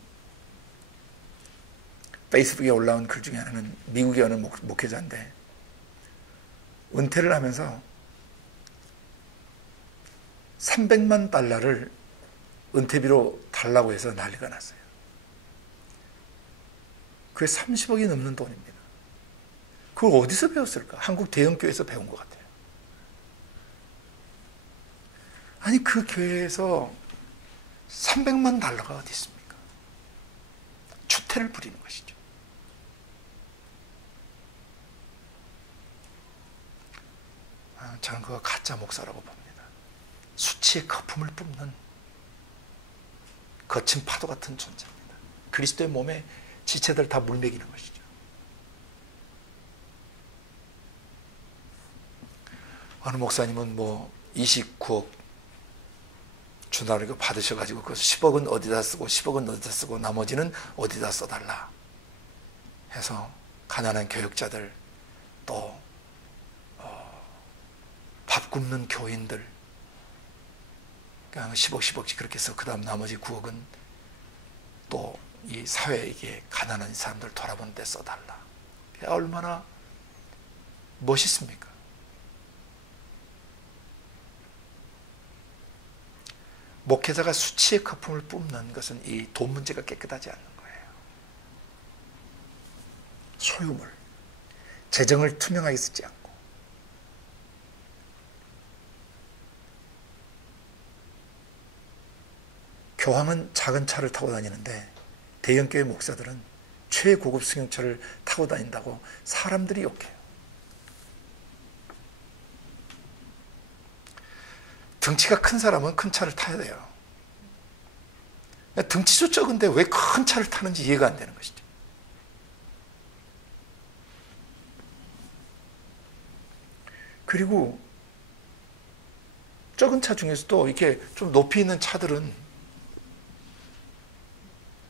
페이스북에 올라온 글 중에 하나는 미국의 어느 목회자인데 은퇴를 하면서 300만 달러를 은퇴비로 달라고 해서 난리가 났어요. 그게 30억이 넘는 돈입니다. 그걸 어디서 배웠을까? 한국 대형교회에서 배운 것 같아요. 아니 그 교회에서 300만 달러가 어디 있습니까? 추태를 부리는 것이죠. 저는 그거 가짜 목사라고 봅니다. 수치의 거품을 뿜는 거친 파도 같은 존재입니다. 그리스도의 몸에 지체들 다 물먹이는 것이죠. 어느 목사님은 뭐 29억 주나리고 받으셔가지고 그 10억은 어디다 쓰고 10억은 어디다 쓰고 나머지는 어디다 써달라 해서 가난한 교역자들, 또 밥 굶는 교인들, 그냥 10억 10억씩 그렇게 해서 그 다음 나머지 9억은 또 이 사회에게 가난한 사람들 돌아보는 데 써달라. 얼마나 멋있습니까? 목회자가 수치의 거품을 뿜는 것은 이 돈 문제가 깨끗하지 않는 거예요. 소유물, 재정을 투명하게 쓰지 않고, 교황은 작은 차를 타고 다니는데 대형교회 목사들은 최고급 승용차를 타고 다닌다고 사람들이 욕해요. 덩치가 큰 사람은 큰 차를 타야 돼요. 덩치도 적은데 왜 큰 차를 타는지 이해가 안 되는 것이죠. 그리고 적은 차 중에서도 이렇게 좀 높이 있는 차들은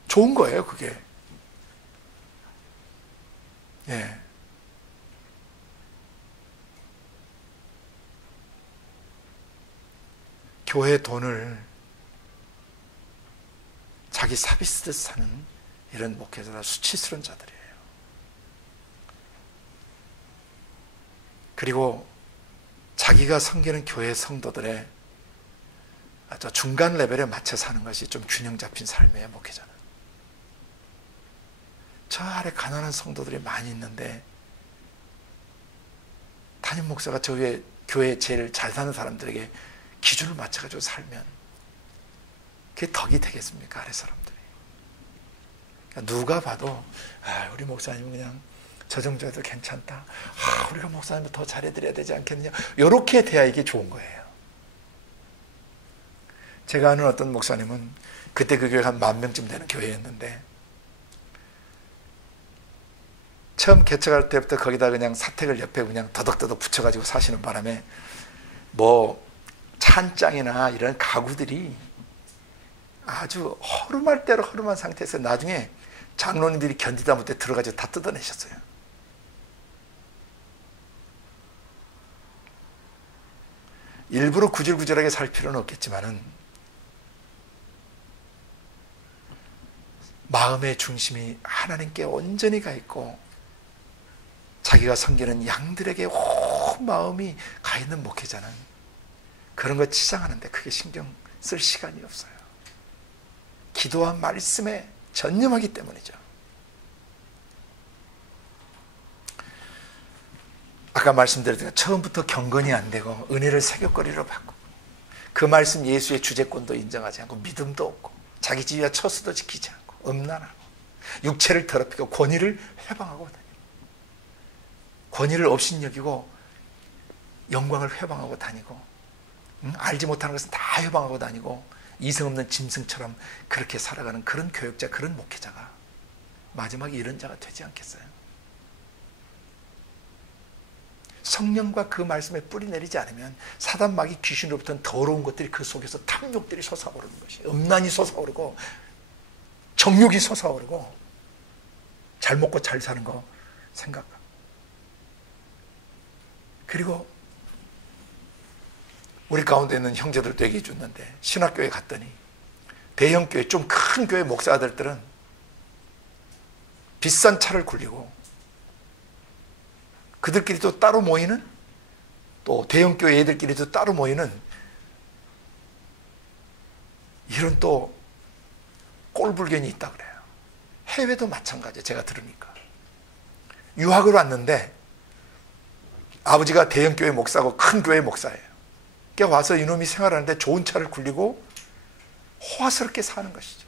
좋은 거예요, 그게. 예. 교회 돈을 자기 사비쓰듯 사는 이런 목회자라 수치스러운 자들이에요. 그리고 자기가 섬기는 교회 성도들의 중간 레벨에 맞춰 사는 것이 좀 균형 잡힌 삶이에요, 목회자는. 저 아래 가난한 성도들이 많이 있는데 담임 목사가 저 위에 교회 제일 잘 사는 사람들에게 기준을 맞춰가지고 살면 그게 덕이 되겠습니까? 아래 사람들이. 그러니까 누가 봐도 우리 목사님은 그냥 저 정도에도 괜찮다. 우리가 목사님을 더 잘해드려야 되지 않겠느냐. 이렇게 돼야 이게 좋은 거예요. 제가 아는 어떤 목사님은 그때 그 교회가 한 10,000명쯤 되는 교회였는데 처음 개척할 때부터 거기다 그냥 사택을 옆에 그냥 더덕더덕 붙여가지고 사시는 바람에 뭐 찬장이나 이런 가구들이 아주 허름할 대로 허름한 상태에서 나중에 장로님들이 견디다 못해 들어가지고 다 뜯어내셨어요. 일부러 구질구질하게 살 필요는 없겠지만은 마음의 중심이 하나님께 온전히 가 있고 자기가 섬기는 양들에게 온 마음이 가 있는 목회자는 그런 거 치장하는데 크게 신경 쓸 시간이 없어요. 기도와 말씀에 전념하기 때문이죠. 아까 말씀드렸던 처음부터 경건이 안 되고 은혜를 새벽거리로 받고 그 말씀 예수의 주재권도 인정하지 않고 믿음도 없고 자기 지위와 처수도 지키지 않고 음란하고 육체를 더럽히고 권위를 회방하고 다니고 권위를 업신여기고 영광을 회방하고 다니고 알지 못하는 것은 다 회방하고 다니고 이성 없는 짐승처럼 그렇게 살아가는 그런 교역자, 그런 목회자가 마지막에 이런 자가 되지 않겠어요? 성령과 그 말씀에 뿌리 내리지 않으면 사단 마귀 귀신으로부터는 더러운 것들이 그 속에서 탐욕들이 솟아오르는 것이, 음란이 솟아오르고 정욕이 솟아오르고 잘 먹고 잘 사는 거 생각하고, 그리고 우리 가운데 있는 형제들도 얘기해 줬는데 신학교에 갔더니 대형교회 좀 큰 교회 목사들들은 비싼 차를 굴리고 그들끼리도 따로 모이는, 또 대형교회 애들끼리도 따로 모이는 이런 또 꼴불견이 있다 그래요. 해외도 마찬가지예요. 제가 들으니까 유학을 왔는데 아버지가 대형교회 목사고 큰 교회 목사예요. 그러니까 와서 이놈이 생활하는데 좋은 차를 굴리고 호화스럽게 사는 것이죠.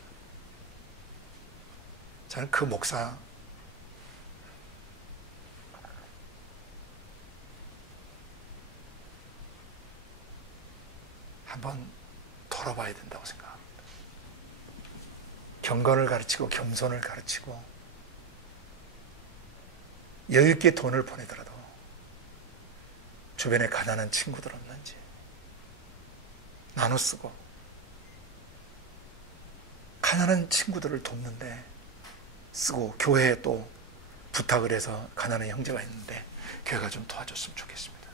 저는 그 목사 한번 돌아봐야 된다고 생각합니다. 경건을 가르치고 겸손을 가르치고 여유있게 돈을 보내더라도 주변에 가난한 친구들 없는지 나눠 쓰고, 가난한 친구들을 돕는데 쓰고, 교회에 또 부탁을 해서 가난한 형제가 있는데 교회가 좀 도와줬으면 좋겠습니다.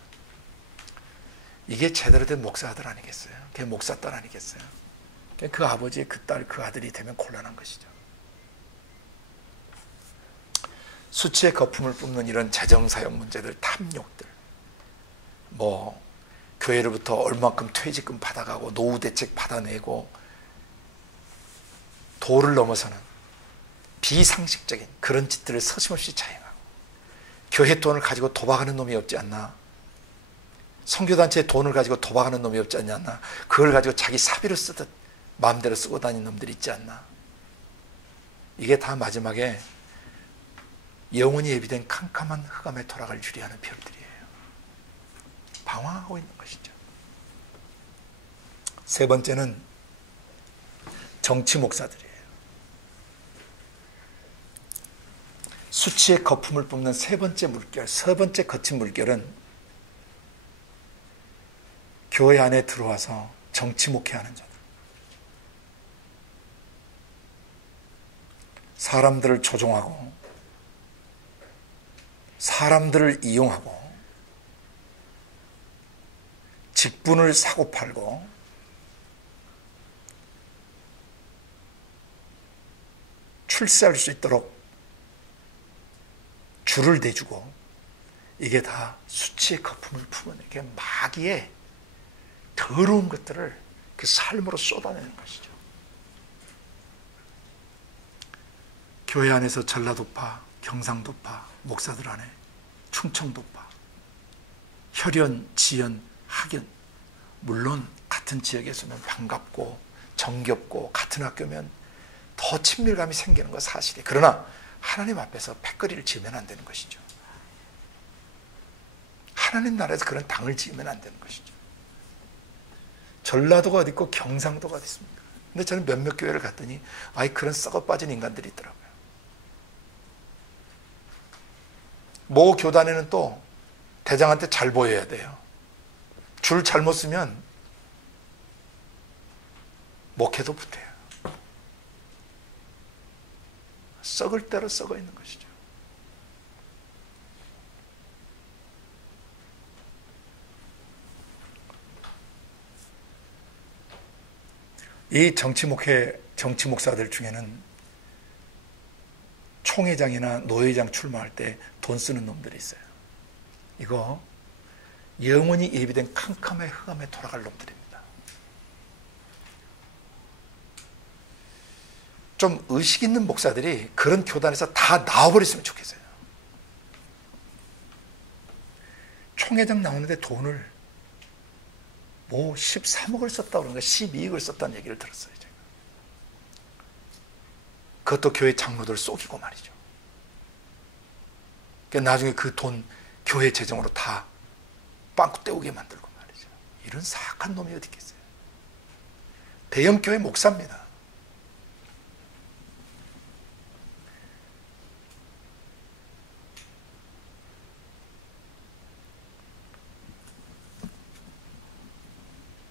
이게 제대로 된 목사들 아니겠어요? 그게 목사딸 아니겠어요? 그 아버지의 그 딸, 그 아들이 되면 곤란한 것이죠. 수치의 거품을 뿜는 이런 재정사역 문제들, 탐욕들, 교회로부터 얼마큼 퇴직금 받아가고 노후 대책 받아내고 도를 넘어서는 비상식적인 그런 짓들을 서슴없이 자행하고, 교회 돈을 가지고 도박하는 놈이 없지 않나? 선교단체의 돈을 가지고 도박하는 놈이 없지 않나? 그걸 가지고 자기 사비로 쓰듯 마음대로 쓰고 다니는 놈들이 있지 않나? 이게 다 마지막에 영원히 예비된 캄캄한 흑암에 돌아갈 유리하는 별들이에요. 방황하고 있는 것이죠. 세 번째는 정치 목사들이에요. 수치의 거품을 뿜는 세 번째 물결, 세 번째 거친 물결은 교회 안에 들어와서 정치 목회하는 자들. 사람들을 조종하고 사람들을 이용하고 직분을 사고팔고 출세할 수 있도록 줄을 대주고, 이게 다 수치의 거품을 품은 이게 마귀의 더러운 것들을 그 삶으로 쏟아내는 것이죠. 교회 안에서 전라도파, 경상도파 목사들 안에 충청도파, 혈연, 지연, 학연, 물론 같은 지역에서는 반갑고 정겹고 같은 학교면 더 친밀감이 생기는 건 사실이에요. 그러나 하나님 앞에서 패거리를 지으면 안 되는 것이죠. 하나님 나라에서 그런 당을 지으면 안 되는 것이죠. 전라도가 어디 있고 경상도가 어디 있습니까? 근데 저는 몇몇 교회를 갔더니 그런 썩어 빠진 인간들이 있더라고요. 모 교단에는 또 대장한테 잘 보여야 돼요. 줄 잘못 쓰면 목회도 못해요. 썩을 대로 썩어 있는 것이죠. 이 정치 목사들 중에는 총회장이나 노회장 출마할 때 돈 쓰는 놈들이 있어요. 이거 영원히 예비된 캄캄의 흑암에 돌아갈 놈들입니다. 좀 의식 있는 목사들이 그런 교단에서 다 나와버렸으면 좋겠어요. 총회장 나오는데 돈을 13억을 썼다고 그러는가 12억을 썼다는 얘기를 들었어요. 제가. 그것도 교회 장로들 속이고 말이죠. 그러니까 나중에 그 돈 교회 재정으로 다 빵꾸 때우게 만들고 말이죠. 이런 사악한 놈이 어디 있겠어요. 대형 교회 목사입니다.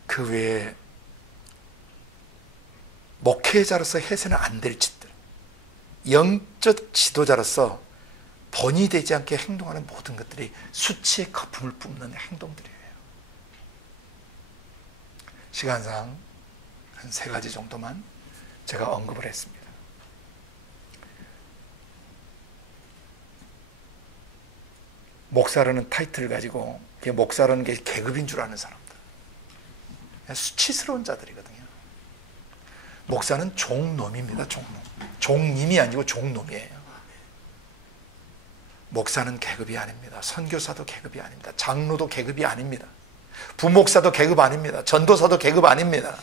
그 외에 목회자로서 해서는 안 될 짓들, 영적 지도자로서 본이 되지 않게 행동하는 모든 것들이 수치의 거품을 뿜는 행동들이에요. 시간상 한 3가지 정도만 제가 언급을 했습니다. 목사라는 타이틀을 가지고 목사라는 게 계급인 줄 아는 사람들, 수치스러운 자들이거든요. 목사는 종놈입니다. 종놈. 종님이 아니고 종놈이에요. 목사는 계급이 아닙니다. 선교사도 계급이 아닙니다. 장로도 계급이 아닙니다. 부목사도 계급 아닙니다. 전도사도 계급 아닙니다.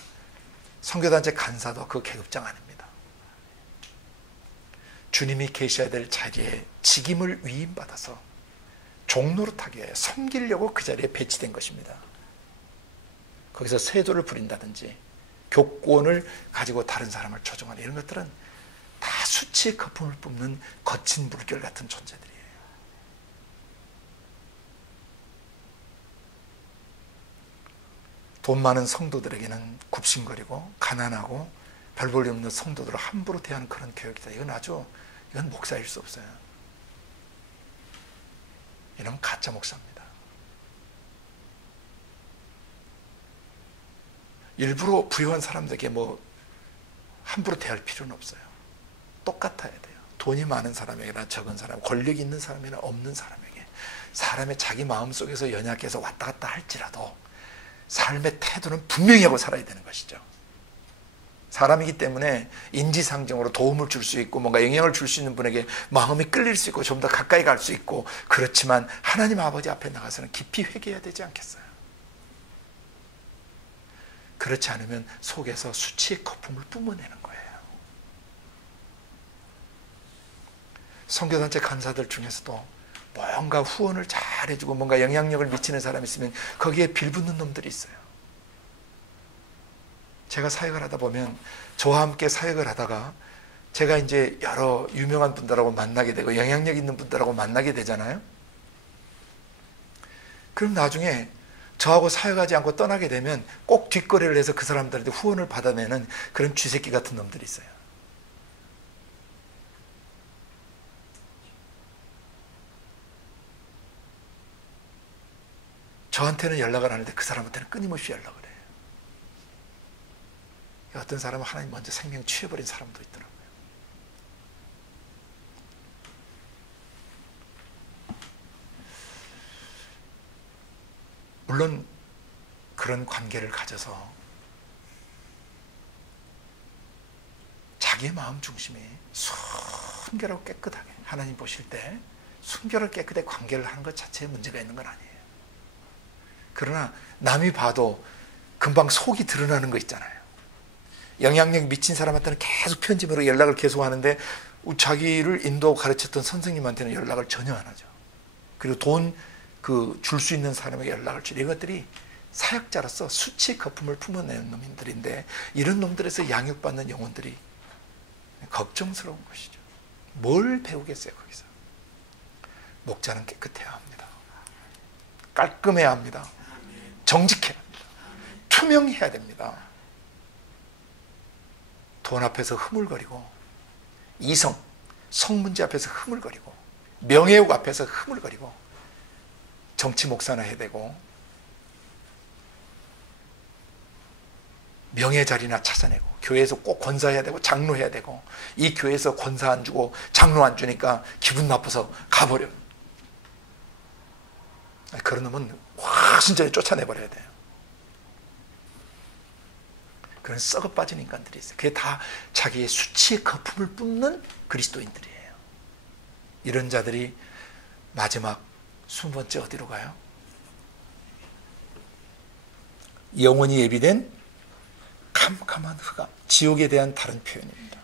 선교단체 간사도 그 계급장 아닙니다. 주님이 계셔야 될 자리에 직임을 위임받아서 종노릇하기 위해 섬기려고 그 자리에 배치된 것입니다. 거기서 세도를 부린다든지 교권을 가지고 다른 사람을 조종하는 이런 것들은 다 수치의 거품을 뿜는 거친 물결 같은 존재들이에요. 돈 많은 성도들에게는 굽신거리고 가난하고 별 볼 일 없는 성도들을 함부로 대하는 그런 교육이다. 이건 목사일 수 없어요. 이놈은 가짜 목사입니다. 일부러 부유한 사람들에게 뭐 함부로 대할 필요는 없어요. 똑같아야 돼요. 돈이 많은 사람에게나 적은 사람, 권력이 있는 사람이나 없는 사람에게, 사람의 자기 마음속에서 연약해서 왔다 갔다 할지라도 삶의 태도는 분명히 하고 살아야 되는 것이죠. 사람이기 때문에 인지상정으로 도움을 줄 수 있고 뭔가 영향을 줄 수 있는 분에게 마음이 끌릴 수 있고 좀 더 가까이 갈 수 있고, 그렇지만 하나님 아버지 앞에 나가서는 깊이 회개해야 되지 않겠어요? 그렇지 않으면 속에서 수치의 거품을 뿜어내는 거예요. 선교단체 간사들 중에서도 뭔가 후원을 잘 해주고 뭔가 영향력을 미치는 사람이 있으면 거기에 빌붙는 놈들이 있어요. 제가 사역을 하다 보면 저와 함께 사역을 하다가 제가 이제 여러 유명한 분들하고 만나게 되고 영향력 있는 분들하고 만나게 되잖아요. 그럼 나중에 저하고 사역하지 않고 떠나게 되면 꼭 뒷거래를 해서 그 사람들한테 후원을 받아내는 그런 쥐새끼 같은 놈들이 있어요. 저한테는 연락을 하는데 그 사람한테는 끊임없이 연락을 해요. 어떤 사람은 하나님 먼저 생명 취해버린 사람도 있더라고요. 물론 그런 관계를 가져서 자기의 마음 중심이 순결하고 깨끗하게, 하나님 보실 때 순결하고 깨끗하게 관계를 하는 것 자체에 문제가 있는 건 아니에요. 그러나 남이 봐도 금방 속이 드러나는 거 있잖아요. 영향력 미친 사람한테는 계속 편집으로 연락을 계속 하는데 자기를 인도 가르쳤던 선생님한테는 연락을 전혀 안 하죠. 그리고 돈 줄 수 있는 사람에게 연락을 주죠. 이것들이 사역자로서 수치의 거품을 품어내는 놈들인데, 이런 놈들에서 양육받는 영혼들이 걱정스러운 것이죠. 뭘 배우겠어요 거기서? 목자는 깨끗해야 합니다. 깔끔해야 합니다. 정직해야 합니다. 투명해야 됩니다. 돈 앞에서 흐물거리고, 이성, 성문제 앞에서 흐물거리고, 명예욕 앞에서 흐물거리고, 정치 목사나 해야 되고, 명예 자리나 찾아내고, 교회에서 꼭 권사해야 되고 장로해야 되고, 이 교회에서 권사 안 주고 장로 안 주니까 기분 나빠서 가버려. 그런 놈은 확신전에 쫓아내버려야 돼요. 그런 썩어 빠진 인간들이 있어요. 그게 다 자기의 수치의 거품을 뿜는 그리스도인들이에요. 이런 자들이 마지막 20번째 어디로 가요? 영원히 예비된 캄캄한 흑암, 지옥에 대한 다른 표현입니다.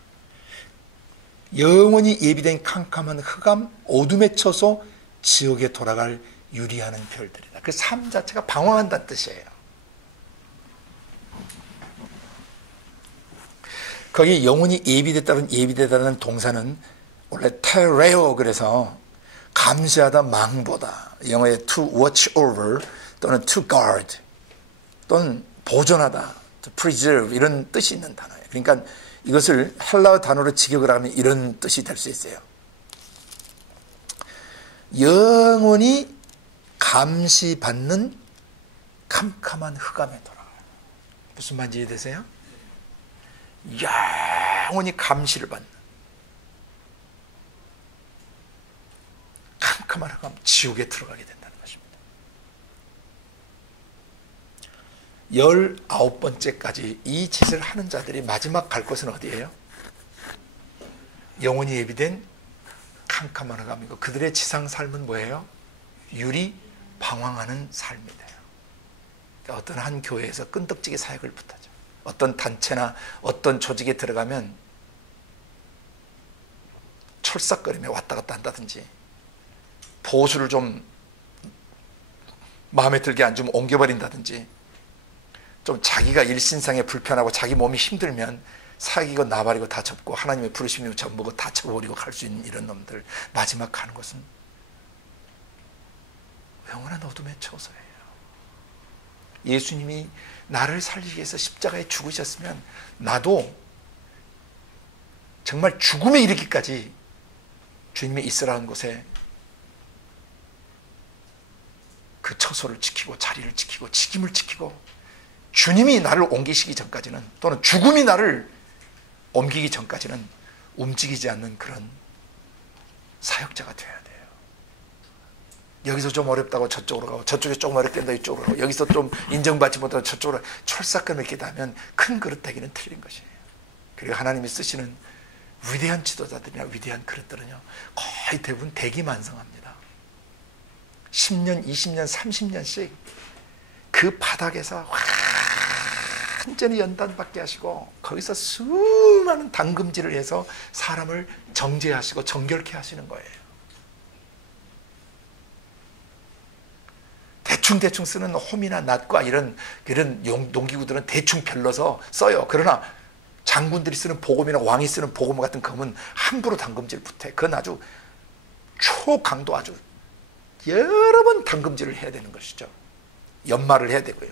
영원히 예비된 캄캄한 흑암, 어둠에 쳐서 지옥에 돌아갈 유리하는 별들이다. 그 삶 자체가 방황한다는 뜻이에요. 거기 영혼이 예비됐다는 동사는 원래 테레오, 그래서 감시하다, 망보다, 영어의 to watch over 또는 to guard 또는 보존하다, to preserve, 이런 뜻이 있는 단어예요. 그러니까 이것을 헬라어 단어로 직역을 하면 이런 뜻이 될 수 있어요. 영원히 감시받는 캄캄한 흑암에 돌아가요. 무슨 말인지 이해되세요? 영원히 감시를 받는 캄캄한 흑암, 지옥에 들어가게 된다는 것입니다. 19번째까지 이 짓을 하는 자들이 마지막 갈 곳은 어디예요? 영원히 예비된 캄캄한 흑암이고, 그들의 지상 삶은 뭐예요? 유리 방황하는 삶이래요. 그러니까 어떤 한 교회에서 끈덕지게 사역을 붙하죠. 어떤 단체나 어떤 조직에 들어가면 철싹거리며 왔다 갔다 한다든지, 보수를 좀 마음에 들게 안 주면 옮겨버린다든지, 좀 자기가 일신상에 불편하고 자기 몸이 힘들면 사기고 나발이고 다 접고 하나님의 부르심이고 전부고 다 쳐버리고 갈 수 있는 이런 놈들, 마지막 가는 것은 영원한 어둠에 처서예요. 예수님이 나를 살리기 위해서 십자가에 죽으셨으면 나도 정말 죽음에 이르기까지 주님의 있으라는 곳에 그 처소를 지키고 자리를 지키고 직임을 지키고 주님이 나를 옮기시기 전까지는, 또는 죽음이 나를 옮기기 전까지는 움직이지 않는 그런 사역자가 되어야 돼요. 여기서 좀 어렵다고 저쪽으로 가고, 저쪽에 조금 어렵게 된다 이쪽으로 가고, 여기서 좀 인정받지 못하고 저쪽으로 철사건 이렇게 하면 큰 그릇 되기는 틀린 것이에요. 그리고 하나님이 쓰시는 위대한 지도자들이나 위대한 그릇들은요, 거의 대부분 대기만성합니다. 10년, 20년, 30년씩 그 바닥에서 완전히 연단받게 하시고, 거기서 수많은 당금질을 해서 사람을 정죄하시고 정결케 하시는 거예요. 대충 쓰는 홈이나 낫과 이런 농기구들은 대충 별러서 써요. 그러나 장군들이 쓰는 보검이나 왕이 쓰는 보검 같은 검은 함부로 당금질 못해. 그건 아주 초강도, 아주 여러 번 당금질을 해야 되는 것이죠. 연마를 해야 되고요.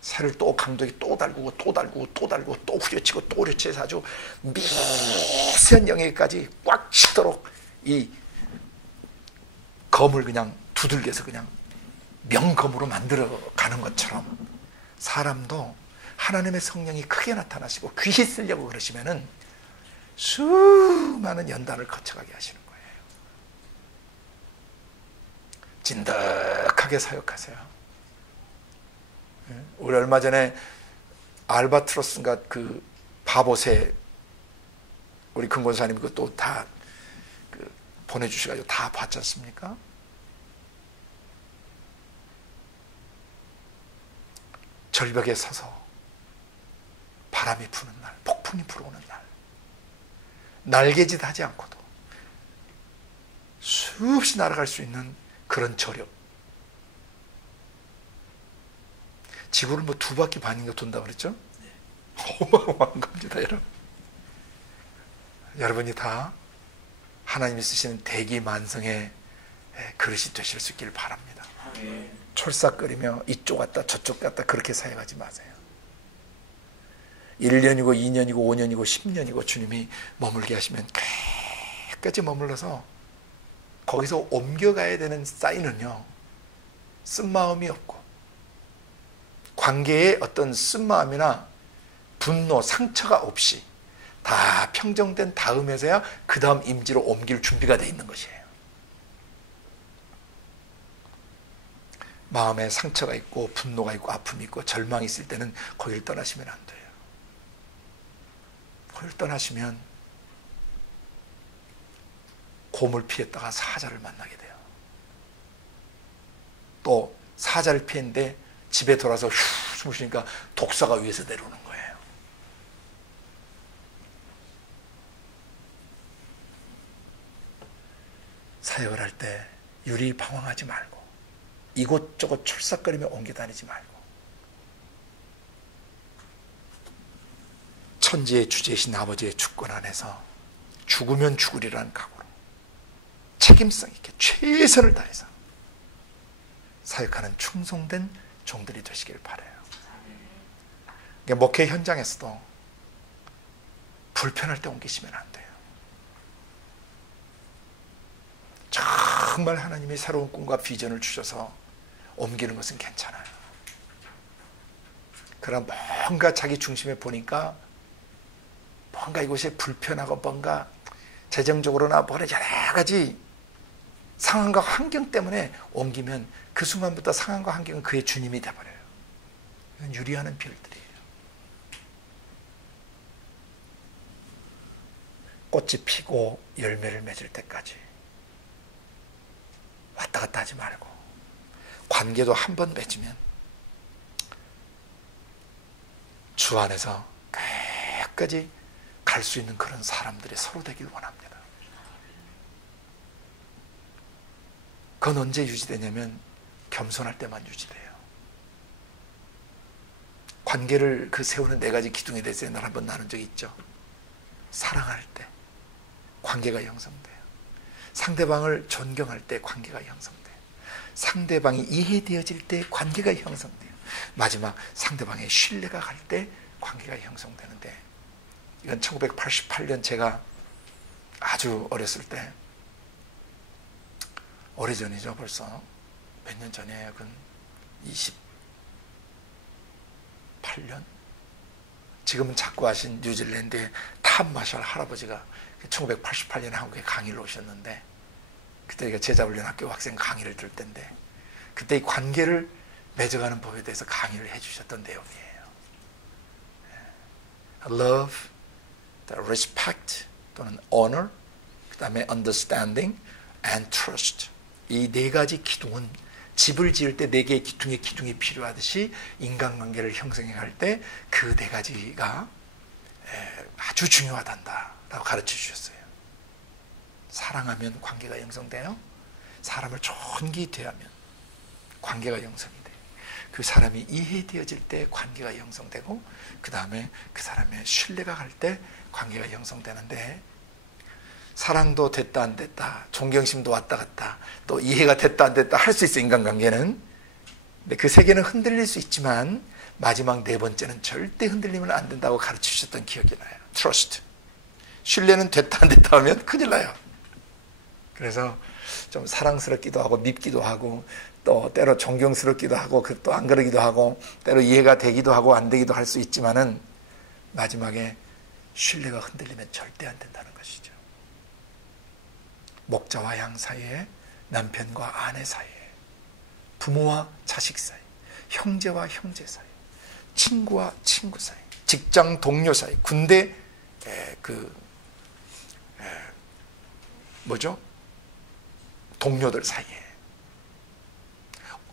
살을 또 강도에 또 달구고 또 달구고 또 달구고 또 후려치고 또 후려치해서 아주 미세한 영역까지 꽉 치도록 이 검을 그냥 두들겨서 그냥 명검으로 만들어 가는 것처럼, 사람도 하나님의 성령이 크게 나타나시고 귀히 쓰려고 그러시면은 수많은 연단을 거쳐가게 하시는 거예요. 진득하게 사역하세요. 우리 얼마 전에 알바트로스인가 그 바보새, 우리 금권사님 그것도 다 보내주셔가지고 다 봤지 않습니까? 절벽에 서서 바람이 부는 날, 폭풍이 불어오는 날, 날개짓 하지 않고도 수없이 날아갈 수 있는 그런 저력. 지구를 뭐 2바퀴 반인가 돈다고 그랬죠? 어마어마한 겁니다, 여러분. 여러분이 다 하나님이 쓰시는 대기만성의 그릇이 되실 수 있기를 바랍니다. 촐싹거리며 이쪽 갔다 저쪽 갔다 그렇게 사역하지 마세요. 1년이고 2년이고 5년이고 10년이고 주님이 머물게 하시면 끝까지 머물러서 거기서 옮겨가야 되는 사인은요, 쓴마음이 없고 관계에 어떤 쓴마음이나 분노, 상처가 없이 다 평정된 다음에서야 그 다음 임지로 옮길 준비가 되어 있는 것이에요. 마음에 상처가 있고 분노가 있고 아픔이 있고 절망이 있을 때는 거기를 떠나시면 안 돼요. 거기를 떠나시면 곰을 피했다가 사자를 만나게 돼요. 또 사자를 피했는데 집에 돌아서 휴 숨을 쉬니까 독사가 위에서 내려오는 거예요. 사역을 할 때 유리방황하지 말고 이곳저곳 출삭거리며 옮겨 다니지 말고 천지의 주제이신 아버지의 주권 안에서 죽으면 죽으리라는 각오로 책임성 있게 최선을 다해서 사역하는 충성된 종들이 되시길 바라요. 그러니까 목회 현장에서도 불편할 때 옮기시면 안 돼요. 정말 하나님이 새로운 꿈과 비전을 주셔서 옮기는 것은 괜찮아요. 그러나 뭔가 자기 중심에 보니까 뭔가 이곳이 불편하고 뭔가 재정적으로나 뭐라 여러 가지 상황과 환경 때문에 옮기면 그 순간부터 상황과 환경은 그의 주님이 되어버려요. 이건 유리하는 비율들이에요. 꽃이 피고 열매를 맺을 때까지 왔다 갔다 하지 말고, 관계도 한 번 맺으면 주 안에서 끝까지 갈 수 있는 그런 사람들이 서로 되길 원합니다. 그건 언제 유지되냐면 겸손할 때만 유지돼요. 관계를 세우는 4가지 기둥에 대해서 옛날에 한번 나눈 적이 있죠. 사랑할 때 관계가 형성돼요. 상대방을 존경할 때 관계가 형성돼요. 상대방이 이해되어질 때 관계가 형성돼요. 마지막 상대방의 신뢰가 갈 때 관계가 형성되는데, 이건 1988년 제가 아주 어렸을 때, 오래전이죠 벌써, 몇 년 전이에요. 그 28년? 지금은 작고하신 뉴질랜드의 탑 마샬 할아버지가 1988년에 한국에 강의를 오셨는데, 그때 제자훈련학교 학생 강의를 들을 때인데, 그때 이 관계를 맺어가는 법에 대해서 강의를 해주셨던 내용이에요. Love, respect 또는 honor, 그 다음에 understanding and trust. 이 네 가지 기둥은 집을 지을 때 네 개의 기둥이 필요하듯이 인간관계를 형성해갈 때 그 네 가지가 아주 중요하단다라고 가르쳐 주셨어요. 사랑하면 관계가 형성돼요. 사람을 존귀히 대하면 관계가 형성이 돼요. 그 사람이 이해되어질 때 관계가 형성되고, 그 다음에 그 사람의 신뢰가 갈 때 관계가 형성되는데, 사랑도 됐다 안 됐다, 존경심도 왔다 갔다, 또 이해가 됐다 안 됐다 할 수 있어, 인간관계는. 근데 그 세 개는 흔들릴 수 있지만 마지막 네 번째는 절대 흔들리면 안 된다고 가르쳐 주셨던 기억이 나요. Trust. 신뢰는 됐다 안 됐다 하면 큰일 나요. 그래서 좀 사랑스럽기도 하고 밉기도 하고, 또 때로 존경스럽기도 하고, 또 안 그러기도 하고, 때로 이해가 되기도 하고 안 되기도 할 수 있지만은 마지막에 신뢰가 흔들리면 절대 안 된다는 것이죠. 목자와 양 사이에, 남편과 아내 사이에, 부모와 자식 사이, 형제와 형제 사이, 친구와 친구 사이, 직장 동료 사이, 군대 동료들 사이에,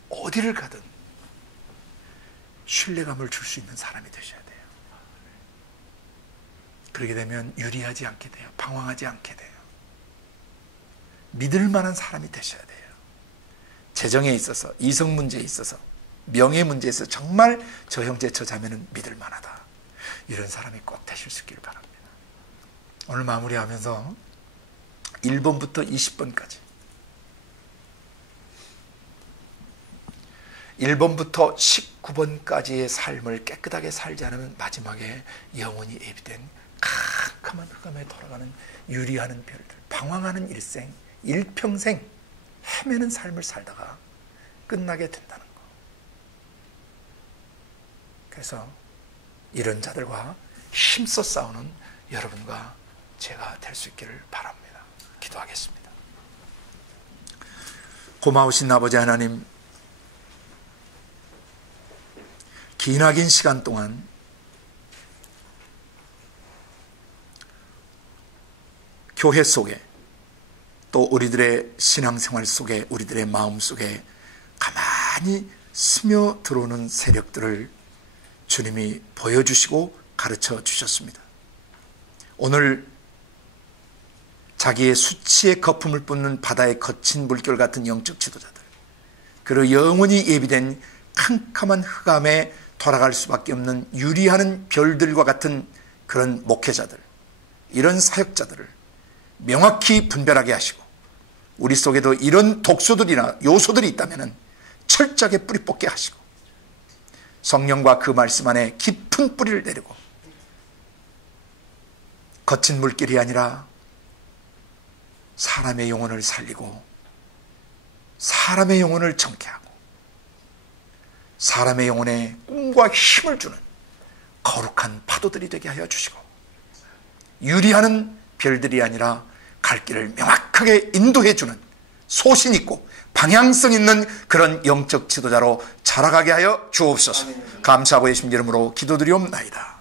어디를 가든 신뢰감을 줄 수 있는 사람이 되셔야 돼요. 그렇게 되면 유리하지 않게 돼요. 방황하지 않게 돼요. 믿을 만한 사람이 되셔야 돼요. 재정에 있어서, 이성 문제에 있어서, 명예 문제에 있어서 정말 저 형제 저 자매는 믿을 만하다. 이런 사람이 꼭 되실 수 있기를 바랍니다. 오늘 마무리하면서 1번부터 20번까지, 1번부터 19번까지의 삶을 깨끗하게 살지 않으면 마지막에 영원히 예비된 캄캄한 흑암에 돌아가는 유리하는 별들, 방황하는 일생, 일평생 헤매는 삶을 살다가 끝나게 된다는 거. 그래서 이런 자들과 힘써 싸우는 여러분과 제가 될 수 있기를 바랍니다. 기도하겠습니다. 고마우신 아버지 하나님, 기나긴 시간 동안 교회 속에, 또 우리들의 신앙생활 속에, 우리들의 마음 속에 가만히 스며들어오는 세력들을 주님이 보여주시고 가르쳐 주셨습니다. 오늘 자기의 수치의 거품을 뿜는 바다의 거친 물결 같은 영적 지도자들, 그리고 영원히 예비된 캄캄한 흑암에 돌아갈 수밖에 없는 유리하는 별들과 같은 그런 목회자들, 이런 사역자들을 명확히 분별하게 하시고, 우리 속에도 이런 독소들이나 요소들이 있다면 철저하게 뿌리 뽑게 하시고, 성령과 그 말씀 안에 깊은 뿌리를 내리고, 거친 물길이 아니라 사람의 영혼을 살리고, 사람의 영혼을 정케하고, 사람의 영혼에 꿈과 힘을 주는 거룩한 파도들이 되게 하여 주시고, 유리하는 별들이 아니라 갈 길을 명확하게 인도해 주는 소신 있고 방향성 있는 그런 영적 지도자로 자라가게 하여 주옵소서. 감사하고 예수님 이름으로 기도드리옵나이다.